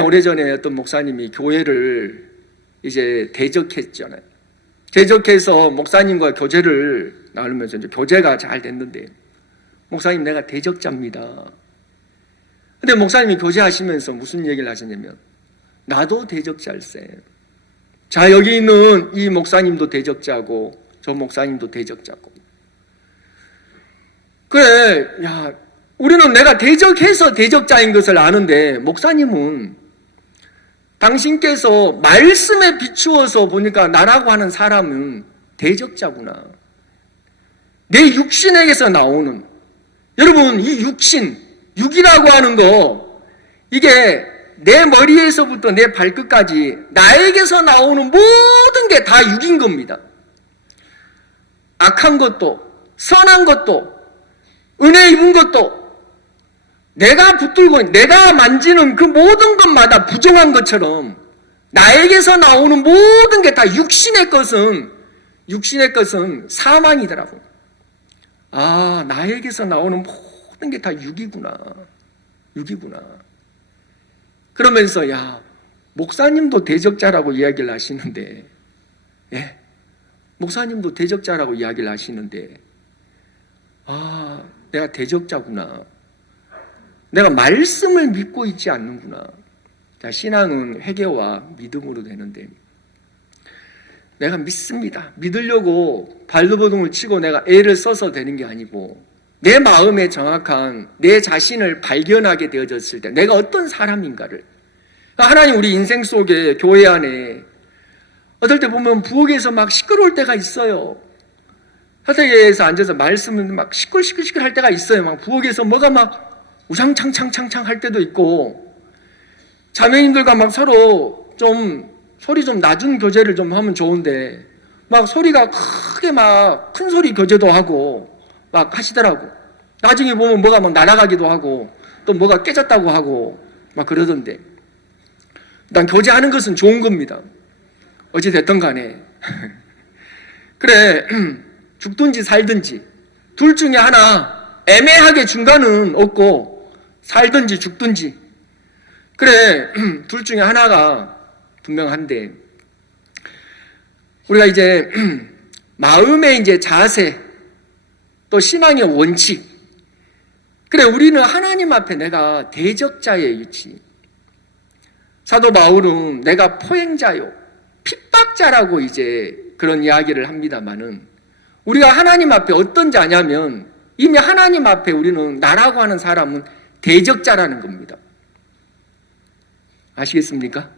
오래전에 어떤 목사님이 교회를 이제 대적했잖아요. 대적해서 목사님과 교제를 나누면서 이제 교제가 잘 됐는데 목사님 내가 대적자입니다. 근데 목사님이 교제하시면서 무슨 얘기를 하셨냐면 나도 대적자일세. 자, 여기 있는 이 목사님도 대적자고 저 목사님도 대적자고. 그래, 우리는 내가 대적해서 대적자인 것을 아는데 목사님은 당신께서 말씀에 비추어서 보니까 나라고 하는 사람은 대적자구나. 내 육신에게서 나오는, 여러분 이 육이라고 하는 거 이게 내 머리에서부터 내 발끝까지 나에게서 나오는 모든 게 다 육인 겁니다. 악한 것도 선한 것도 은혜 입은 것도 내가 붙들고 내가 만지는 그 모든 것마다 부정한 것처럼 나에게서 나오는 모든 게 다 육신의 것은 사망이더라고요. 나에게서 나오는 모든 게 다 육이구나. 그러면서 목사님도 대적자라고 이야기를 하시는데 목사님도 대적자라고 이야기를 하시는데 내가 대적자구나. 내가 말씀을 믿고 있지 않는구나. 자, 신앙은 회개와 믿음으로 되는데 내가 믿습니다. 믿으려고 발버둥을 치고 내가 애를 써서 되는 게 아니고 내 마음에 정확한 내 자신을 발견하게 되어졌을 때 내가 어떤 사람인가를, 하나님 우리 인생 속에 교회 안에 어떨 때 보면 부엌에서 막 시끄러울 때가 있어요. 사택에서 앉아서 말씀을 막 시끌시끌시끌 할 때가 있어요. 막 부엌에서 뭐가 막 우상창창창창 할 때도 있고, 자매님들과 막 서로 좀 소리 좀 낮은 교제를 좀 하면 좋은데 막 소리가 크게 막 큰 소리 교제도 하고 막 하시더라고. 나중에 보면 뭐가 막 날아가기도 하고 또 뭐가 깨졌다고 하고 막 그러던데, 난 교제하는 것은 좋은 겁니다. 어찌 됐든 간에 그래, 죽든지 살든지 둘 중에 하나, 애매하게 중간은 없고 살든지 죽든지, 그래 둘 중에 하나가 분명한데, 우리가 이제 마음의 이제 자세, 또 신앙의 원칙, 그래 우리는 하나님 앞에 내가 대적자의 위치, 사도 바울은 내가 포행자요 핍박자라고 이제 그런 이야기를 합니다만은, 우리가 하나님 앞에 어떤 자냐면 이미 하나님 앞에 우리는 나라고 하는 사람은 대적자라는 겁니다. 아시겠습니까?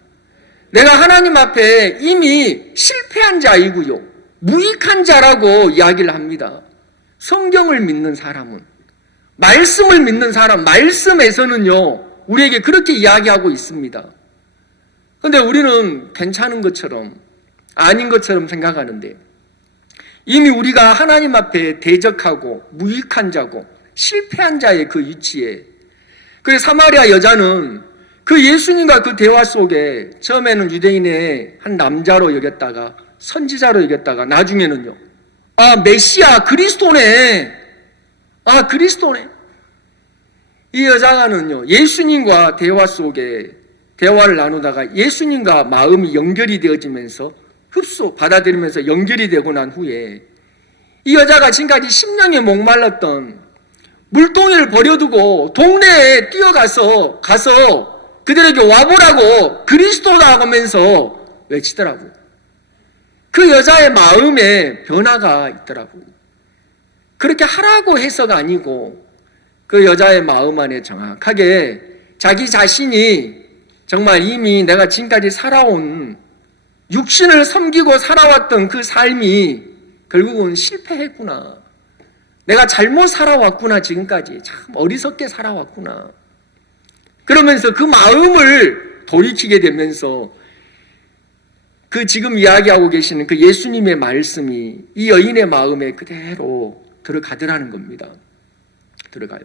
내가 하나님 앞에 이미 실패한 자이고요, 무익한 자라고 이야기를 합니다. 성경을 믿는 사람은, 말씀을 믿는 사람, 말씀에서는요 우리에게 그렇게 이야기하고 있습니다. 그런데 우리는 괜찮은 것처럼 아닌 것처럼 생각하는데, 이미 우리가 하나님 앞에 대적하고 무익한 자고 실패한 자의 그 위치에, 그 사마리아 여자는 그 예수님과 그 대화 속에 처음에는 유대인의 한 남자로 여겼다가 선지자로 여겼다가 나중에는요, 아 메시아 그리스도네, 아 그리스도네. 이 여자가는요 예수님과 대화 속에 대화를 나누다가 예수님과 마음이 연결이 되어지면서 흡수 받아들이면서 연결이 되고 난 후에, 이 여자가 지금까지 심령에 목말랐던 물동이를 버려두고 동네에 뛰어가서 그들에게 와보라고 그리스도다 하면서 외치더라고요. 그 여자의 마음에 변화가 있더라고요. 그렇게 하라고 해서가 아니고 그 여자의 마음 안에 정확하게 자기 자신이 정말 이미 내가 지금까지 살아온 육신을 섬기고 살아왔던 그 삶이 결국은 실패했구나, 내가 잘못 살아왔구나, 지금까지 참 어리석게 살아왔구나, 그러면서 그 마음을 돌이키게 되면서 그 지금 이야기하고 계시는 그 예수님의 말씀이 이 여인의 마음에 그대로 들어가더라는 겁니다. 들어가요.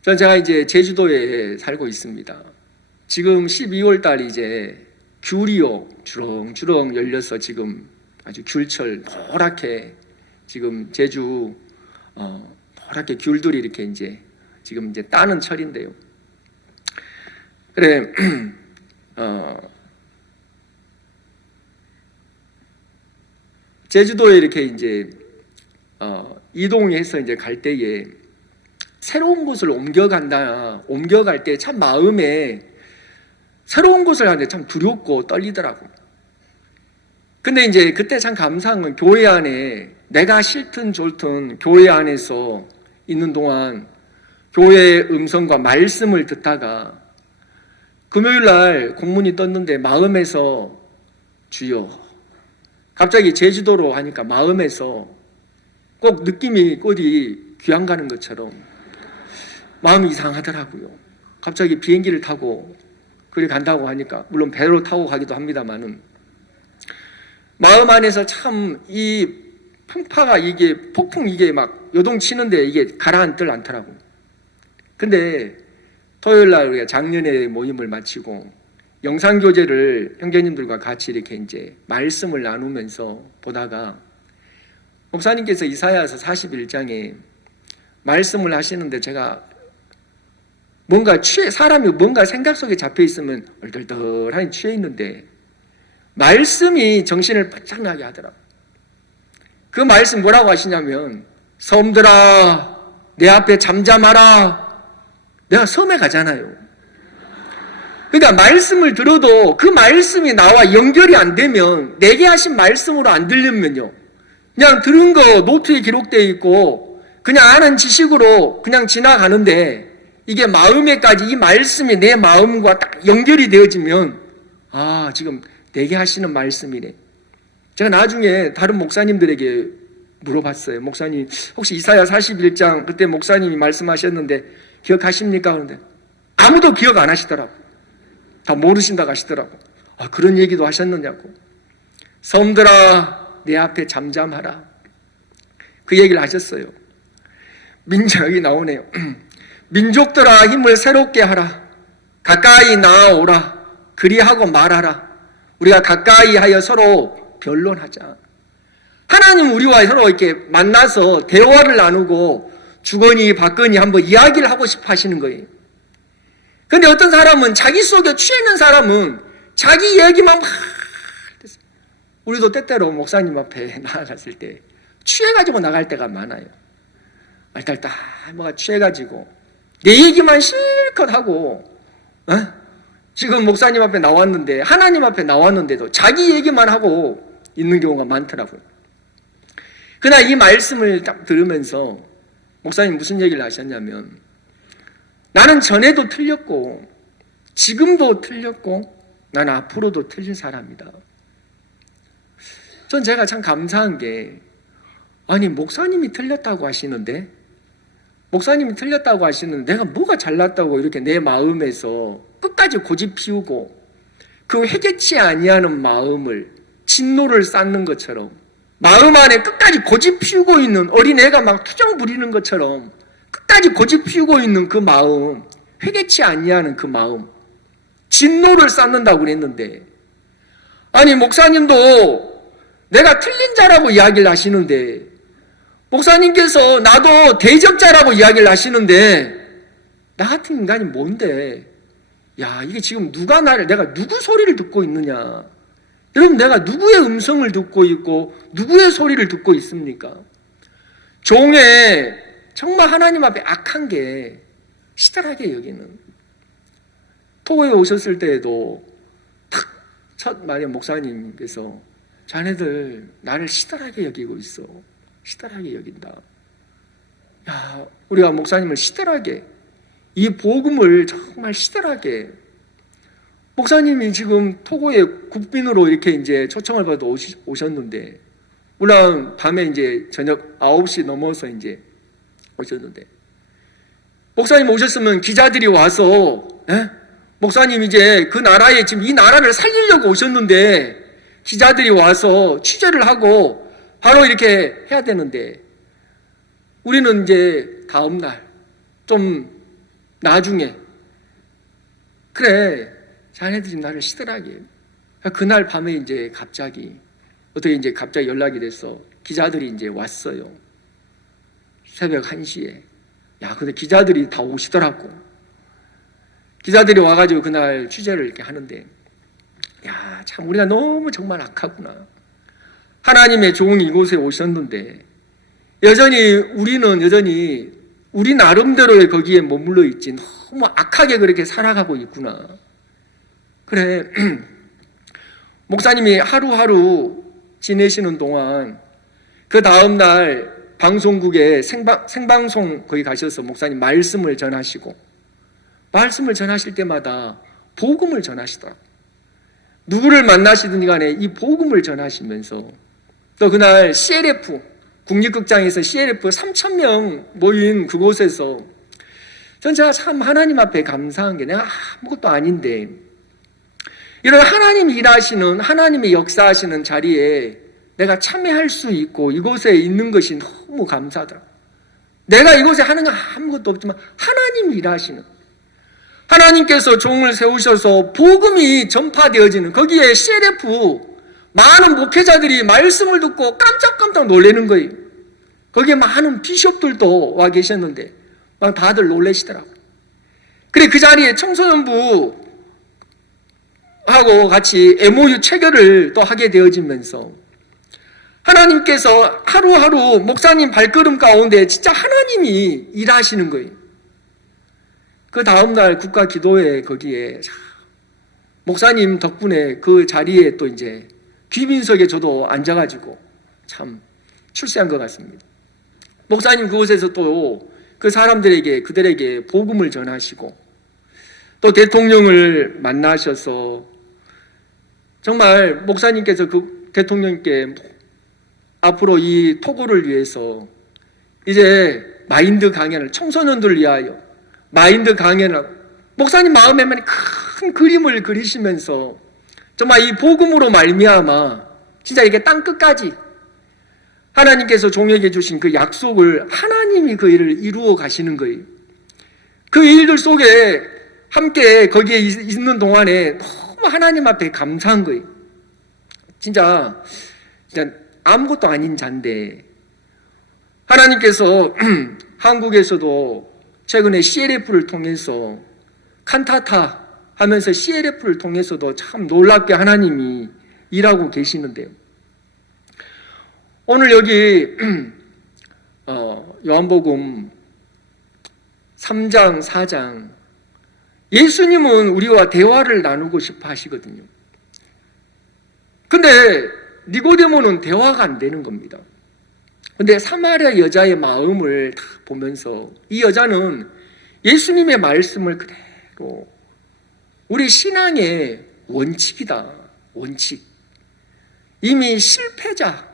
전 제가 이제 제주도에 살고 있습니다. 지금 12월 달 이제 귤이요 주렁주렁 열려서 지금 아주 귤철 노랗게 지금 제주 노랗게 귤들이 이렇게 이제 지금 이제 따는 철인데요. 그래 제주도에 이렇게 이제 이동해서 이제 갈 때에 새로운 곳을 옮겨갈 때 참 마음에 새로운 곳을 하는데 참 두렵고 떨리더라고. 근데 이제 그때 참 감사한 건 교회 안에 내가 싫든 좋든 교회 안에서 있는 동안 교회의 음성과 말씀을 듣다가 금요일 날 공문이 떴는데 마음에서 주여, 갑자기 제주도로 하니까 마음에서 꼭 느낌이 어디 귀양 가는 것처럼 마음이 이상하더라고요. 갑자기 비행기를 타고 그리 간다고 하니까, 물론 배로 타고 가기도 합니다만은 마음 안에서 참 이 풍파가 이게 폭풍 이게 막 요동치는데 이게 가라앉질 않더라고요. 근데 토요일 날 우리가 작년에 모임을 마치고 영상교제를 형제님들과 같이 이렇게 이제 말씀을 나누면서 보다가 목사님께서 이사야서 41장에 말씀을 하시는데, 제가 뭔가 사람이 뭔가 생각 속에 잡혀 있으면 얼떨떨하니 취해 있는데 말씀이 정신을 바짝 나게 하더라고요. 그 말씀 뭐라고 하시냐면, 섬들아 내 앞에 잠잠하라. 내가 섬에 가잖아요. 그러니까 말씀을 들어도 그 말씀이 나와 연결이 안 되면, 내게 하신 말씀으로 안 들리면요, 그냥 들은 거 노트에 기록되어 있고 그냥 아는 지식으로 그냥 지나가는데, 이게 마음에까지 이 말씀이 내 마음과 딱 연결이 되어지면, 아, 지금 내게 하시는 말씀이네. 제가 나중에 다른 목사님들에게 물어봤어요. 목사님, 혹시 이사야 41장 그때 목사님이 말씀하셨는데 기억하십니까? 그런데 아무도 기억 안 하시더라고. 다 모르신다고 하시더라고. 아, 그런 얘기도 하셨느냐고. 섬들아, 내 앞에 잠잠하라. 그 얘기를 하셨어요. 여기 나오네요. 민족들아, 힘을 새롭게 하라. 가까이 나아오라. 그리하고 말하라. 우리가 가까이 하여 서로 변론하자. 하나님 우리와 서로 이렇게 만나서 대화를 나누고 주거니 받거니 한번 이야기를 하고 싶어 하시는 거예요. 근데 어떤 사람은, 자기 속에 취해 있는 사람은 자기 얘기만 막, 우리도 때때로 목사님 앞에 나아갔을 때 취해가지고 나갈 때가 많아요. 알딸딸 뭐가 취해가지고 내 얘기만 실컷 하고, 지금 목사님 앞에 나왔는데, 하나님 앞에 나왔는데도 자기 얘기만 하고 있는 경우가 많더라고요. 그러나 이 말씀을 딱 들으면서 목사님 무슨 얘기를 하셨냐면, 나는 전에도 틀렸고 지금도 틀렸고 난 앞으로도 틀린 사람이다. 전 제가 참 감사한 게, 아니 목사님이 틀렸다고 하시는데, 목사님이 틀렸다고 하시는데 내가 뭐가 잘났다고 이렇게 내 마음에서 끝까지 고집 피우고 그 회개치 아니하는 마음을 진노를 쌓는 것처럼, 마음 안에 끝까지 고집 피우고 있는 어린애가 막 투정 부리는 것처럼 끝까지 고집 피우고 있는 그 마음, 회개치 아니하는 그 마음, 진노를 쌓는다고 그랬는데, 아니 목사님도 내가 틀린 자라고 이야기를 하시는데, 목사님께서 나도 대적자라고 이야기를 하시는데, 나 같은 인간이 뭔데, 야, 이게 지금 내가 누구 소리를 듣고 있느냐. 여러분, 내가 누구의 음성을 듣고 있고 누구의 소리를 듣고 있습니까? 종의 정말 하나님 앞에 악한 게 시달하게 여기는, 토고에 오셨을 때에도 탁 첫 말에 목사님께서, 자네들 나를 시달하게 여기고 있어. 시달하게 여긴다. 야, 우리가 목사님을 시달하게, 이 복음을 정말 시달하게, 목사님이 지금 토고에 국빈으로 이렇게 이제 초청을 받아 오셨는데, 물론 밤에 이제 저녁 9시 넘어서 이제 오셨는데, 목사님 오셨으면 기자들이 와서, 목사님 이제 그 나라에 지금 이 나라를 살리려고 오셨는데, 기자들이 와서 취재를 하고 바로 이렇게 해야 되는데, 우리는 이제 다음날, 좀 나중에, 그래, 자네들이 나를 시들하게. 그날 밤에 이제 갑자기 연락이 돼서 기자들이 이제 왔어요. 새벽 1시에. 야, 근데 기자들이 다 오시더라고. 기자들이 와가지고 그날 취재를 이렇게 하는데, 야, 참 우리가 너무 정말 악하구나. 하나님의 좋은 이곳에 오셨는데 우리는 여전히 우리 나름대로의 거기에 머물러 있지, 너무 악하게 그렇게 살아가고 있구나. 그래, 목사님이 하루하루 지내시는 동안 그 다음날 방송국에 생방송 거기 가셔서 목사님 말씀을 전하시고, 말씀을 전하실 때마다 복음을 전하시더라고요. 누구를 만나시든 간에 이 복음을 전하시면서, 또 그날 CLF 국립극장에서 CLF 3,000명 모인 그곳에서 제가 참 하나님 앞에 감사한 게, 내가 아무것도 아닌데 이런 하나님 일하시는, 하나님의 역사하시는 자리에 내가 참여할 수 있고 이곳에 있는 것이 너무 감사하더라고요. 내가 이곳에 하는 건 아무것도 없지만 하나님 일하시는, 하나님께서 종을 세우셔서 복음이 전파되어지는, 거기에 CLF 많은 목회자들이 말씀을 듣고 깜짝깜짝 놀라는 거예요. 거기에 많은 비숍들도 와 계셨는데 막 다들 놀라시더라고요. 그래, 그 자리에 청소년부 하고 같이 MOU 체결을 또 하게 되어지면서 하나님께서 하루하루 목사님 발걸음 가운데 진짜 하나님이 일하시는 거예요. 그 다음날 국가기도회 거기에 목사님 덕분에 그 자리에 또 이제 귀빈석에 저도 앉아가지고 참 출세한 것 같습니다. 목사님 그곳에서 또 그 사람들에게, 그들에게 복음을 전하시고 또 대통령을 만나셔서 정말 목사님께서 그 대통령께 앞으로 이 토고를 위해서 이제 마인드 강연을, 청소년들을 위하여 마인드 강연을, 목사님 마음에만 큰 그림을 그리시면서 정말 이 복음으로 말미암아 진짜 이게 땅끝까지 하나님께서 종에게 주신 그 약속을 하나님이 그 일을 이루어 가시는 거예요. 그 일들 속에 함께 거기에 있는 동안에 너무 하나님 앞에 감사한 거예요. 진짜 아무것도 아닌 자인데 하나님께서 한국에서도 최근에 CLF를 통해서 칸타타 하면서 CLF를 통해서도 참 놀랍게 하나님이 일하고 계시는데요. 오늘 여기 요한복음 3장, 4장 예수님은 우리와 대화를 나누고 싶어 하시거든요. 근데 니고데모는 대화가 안 되는 겁니다. 근데 사마리아 여자의 마음을 다 보면서 이 여자는 예수님의 말씀을 그대로 우리 신앙의 원칙이다. 원칙. 이미 실패자,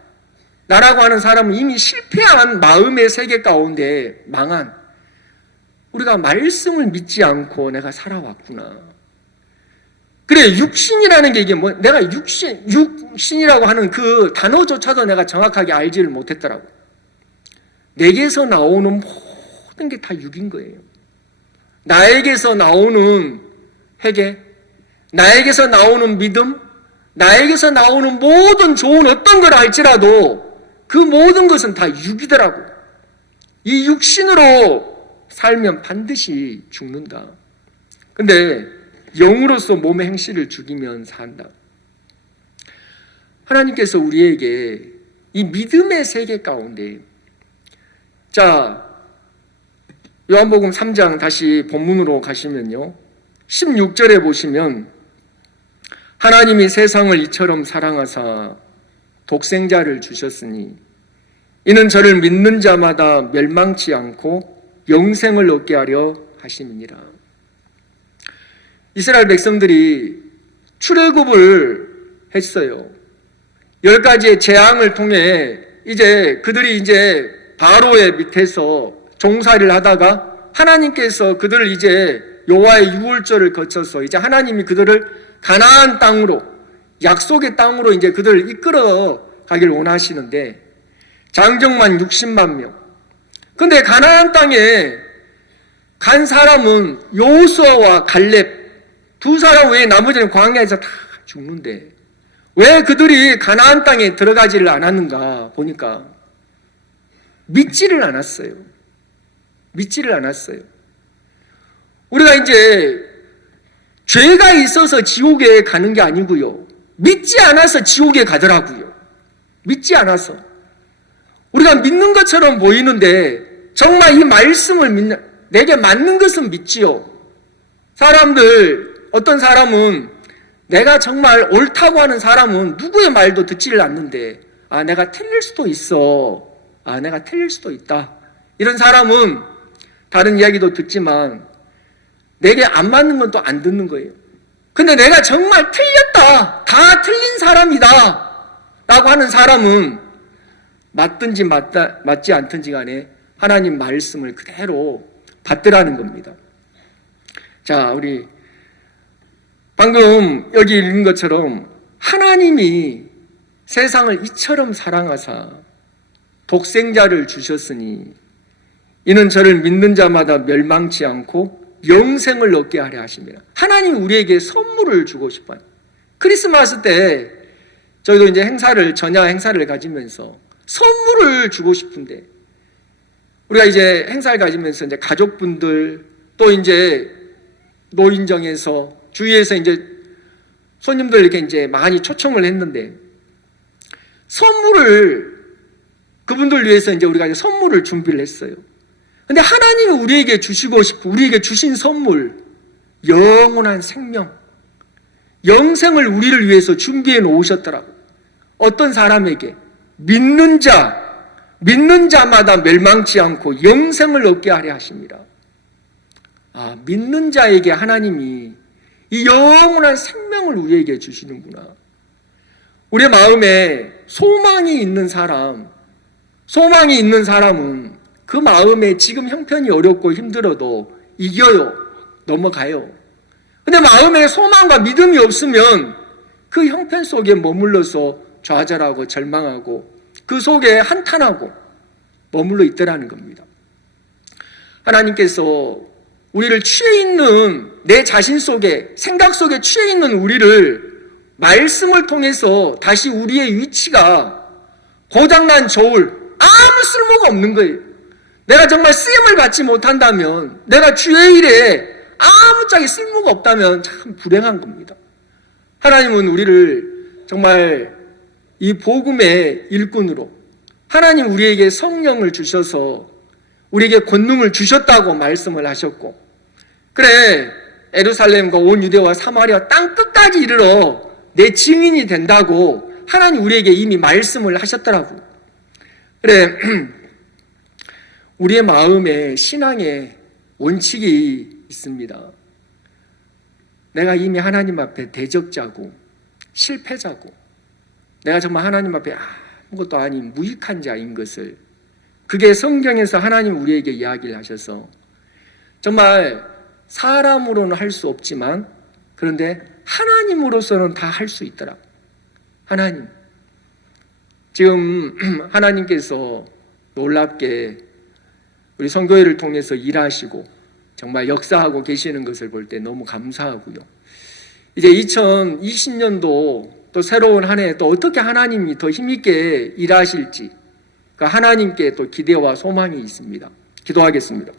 나라고 하는 사람은 이미 실패한 마음의 세계 가운데 망한, 우리가 말씀을 믿지 않고 내가 살아왔구나. 그래, 육신이라는 게 이게 뭐, 내가 육신이라고 하는 그 단어조차도 내가 정확하게 알지를 못했더라고. 내게서 나오는 모든 게 다 육인 거예요. 나에게서 나오는 회개, 나에게서 나오는 믿음, 나에게서 나오는 모든 좋은 어떤 걸 알지라도 그 모든 것은 다 육이더라고. 이 육신으로 살면 반드시 죽는다. 근데 영으로서 몸의 행실을 죽이면 산다. 하나님께서 우리에게 이 믿음의 세계 가운데, 자, 요한복음 3장 다시 본문으로 가시면요, 16절에 보시면 하나님이 세상을 이처럼 사랑하사 독생자를 주셨으니 이는 저를 믿는 자마다 멸망치 않고 영생을 얻게 하려 하심이니라. 이스라엘 백성들이 출애굽을 했어요. 10가지의 재앙을 통해 이제 그들이 이제 바로의 밑에서 종살이를 하다가 하나님께서 그들을 이제 여호와의 유월절을 거쳐서 이제 하나님이 그들을 가나안 땅으로, 약속의 땅으로 이제 그들을 이끌어 가길 원하시는데 장정만 60만 명. 근데 가나안 땅에 간 사람은 여호수아와 갈렙 두 사람 외에 나머지는 광야에서 다 죽는데 왜 그들이 가나안 땅에 들어가지를 않았는가 보니까 믿지를 않았어요. 믿지를 않았어요. 우리가 이제 죄가 있어서 지옥에 가는 게 아니고요. 믿지 않아서 지옥에 가더라고요. 믿지 않아서. 우리가 믿는 것처럼 보이는데 정말 이 말씀을 믿는, 내게 맞는 것은 믿지요. 사람들, 어떤 사람은 내가 정말 옳다고 하는 사람은 누구의 말도 듣지를 않는데 아, 내가 틀릴 수도 있어. 아, 내가 틀릴 수도 있다. 이런 사람은 다른 이야기도 듣지만 내게 안 맞는 건 또 안 듣는 거예요. 근데 내가 정말 틀렸다, 다 틀린 사람이다 라고 하는 사람은 맞든지 맞지 않든지 간에 하나님 말씀을 그대로 받더라는 겁니다. 자, 우리 방금 여기 읽은 것처럼 하나님이 세상을 이처럼 사랑하사 독생자를 주셨으니 이는 저를 믿는 자마다 멸망치 않고 영생을 얻게 하려 하십니다. 하나님이 우리에게 선물을 주고 싶어요. 크리스마스 때 저희도 이제 전야 행사를 가지면서 선물을 주고 싶은데 우리가 이제 행사를 가지면서 이제 가족분들 또 이제 노인정에서 주위에서 이제 손님들 이렇게 이제 많이 초청을 했는데 선물을 그분들 위해서 이제 우리가 이제 선물을 준비를 했어요. 근데 하나님이 우리에게 주시고 싶은, 우리에게 주신 선물, 영원한 생명, 영생을 우리를 위해서 준비해 놓으셨더라고요. 어떤 사람에게? 믿는 자마다 멸망치 않고 영생을 얻게 하려 하십니다. 믿는 자에게 하나님이 이 영원한 생명을 우리에게 주시는구나. 우리의 마음에 소망이 있는 사람은 그 마음에 지금 형편이 어렵고 힘들어도 이겨요. 넘어가요. 근데 마음에 소망과 믿음이 없으면 그 형편 속에 머물러서 좌절하고 절망하고 그 속에 한탄하고 머물러 있더라는 겁니다. 하나님께서 우리를 취해 있는 내 자신 속에, 생각 속에 취해 있는 우리를 말씀을 통해서 다시 우리의 위치가 고장난 저울, 아무 쓸모가 없는 거예요. 내가 정말 쓰임을 받지 못한다면, 내가 주의 일에 아무짝에 쓸모가 없다면 참 불행한 겁니다. 하나님은 우리를 정말 이 복음의 일꾼으로, 하나님 우리에게 성령을 주셔서 우리에게 권능을 주셨다고 말씀을 하셨고, 그래 예루살렘과 온 유대와 사마리아 땅 끝까지 이르러 내 증인이 된다고 하나님 우리에게 이미 말씀을 하셨더라고요. 그래 우리의 마음에 신앙의 원칙이 있습니다. 내가 이미 하나님 앞에 대적자고 실패자고 내가 정말 하나님 앞에 아무것도 아닌 무익한 자인 것을, 그게 성경에서 하나님 우리에게 이야기를 하셔서 정말 사람으로는 할 수 없지만 그런데 하나님으로서는 다 할 수 있더라. 하나님, 지금 하나님께서 놀랍게 우리 선교회를 통해서 일하시고 정말 역사하고 계시는 것을 볼 때 너무 감사하고요. 이제 2020년도 또 새로운 한 해 또 어떻게 하나님이 더 힘있게 일하실지, 그러니까 하나님께 또 기대와 소망이 있습니다. 기도하겠습니다.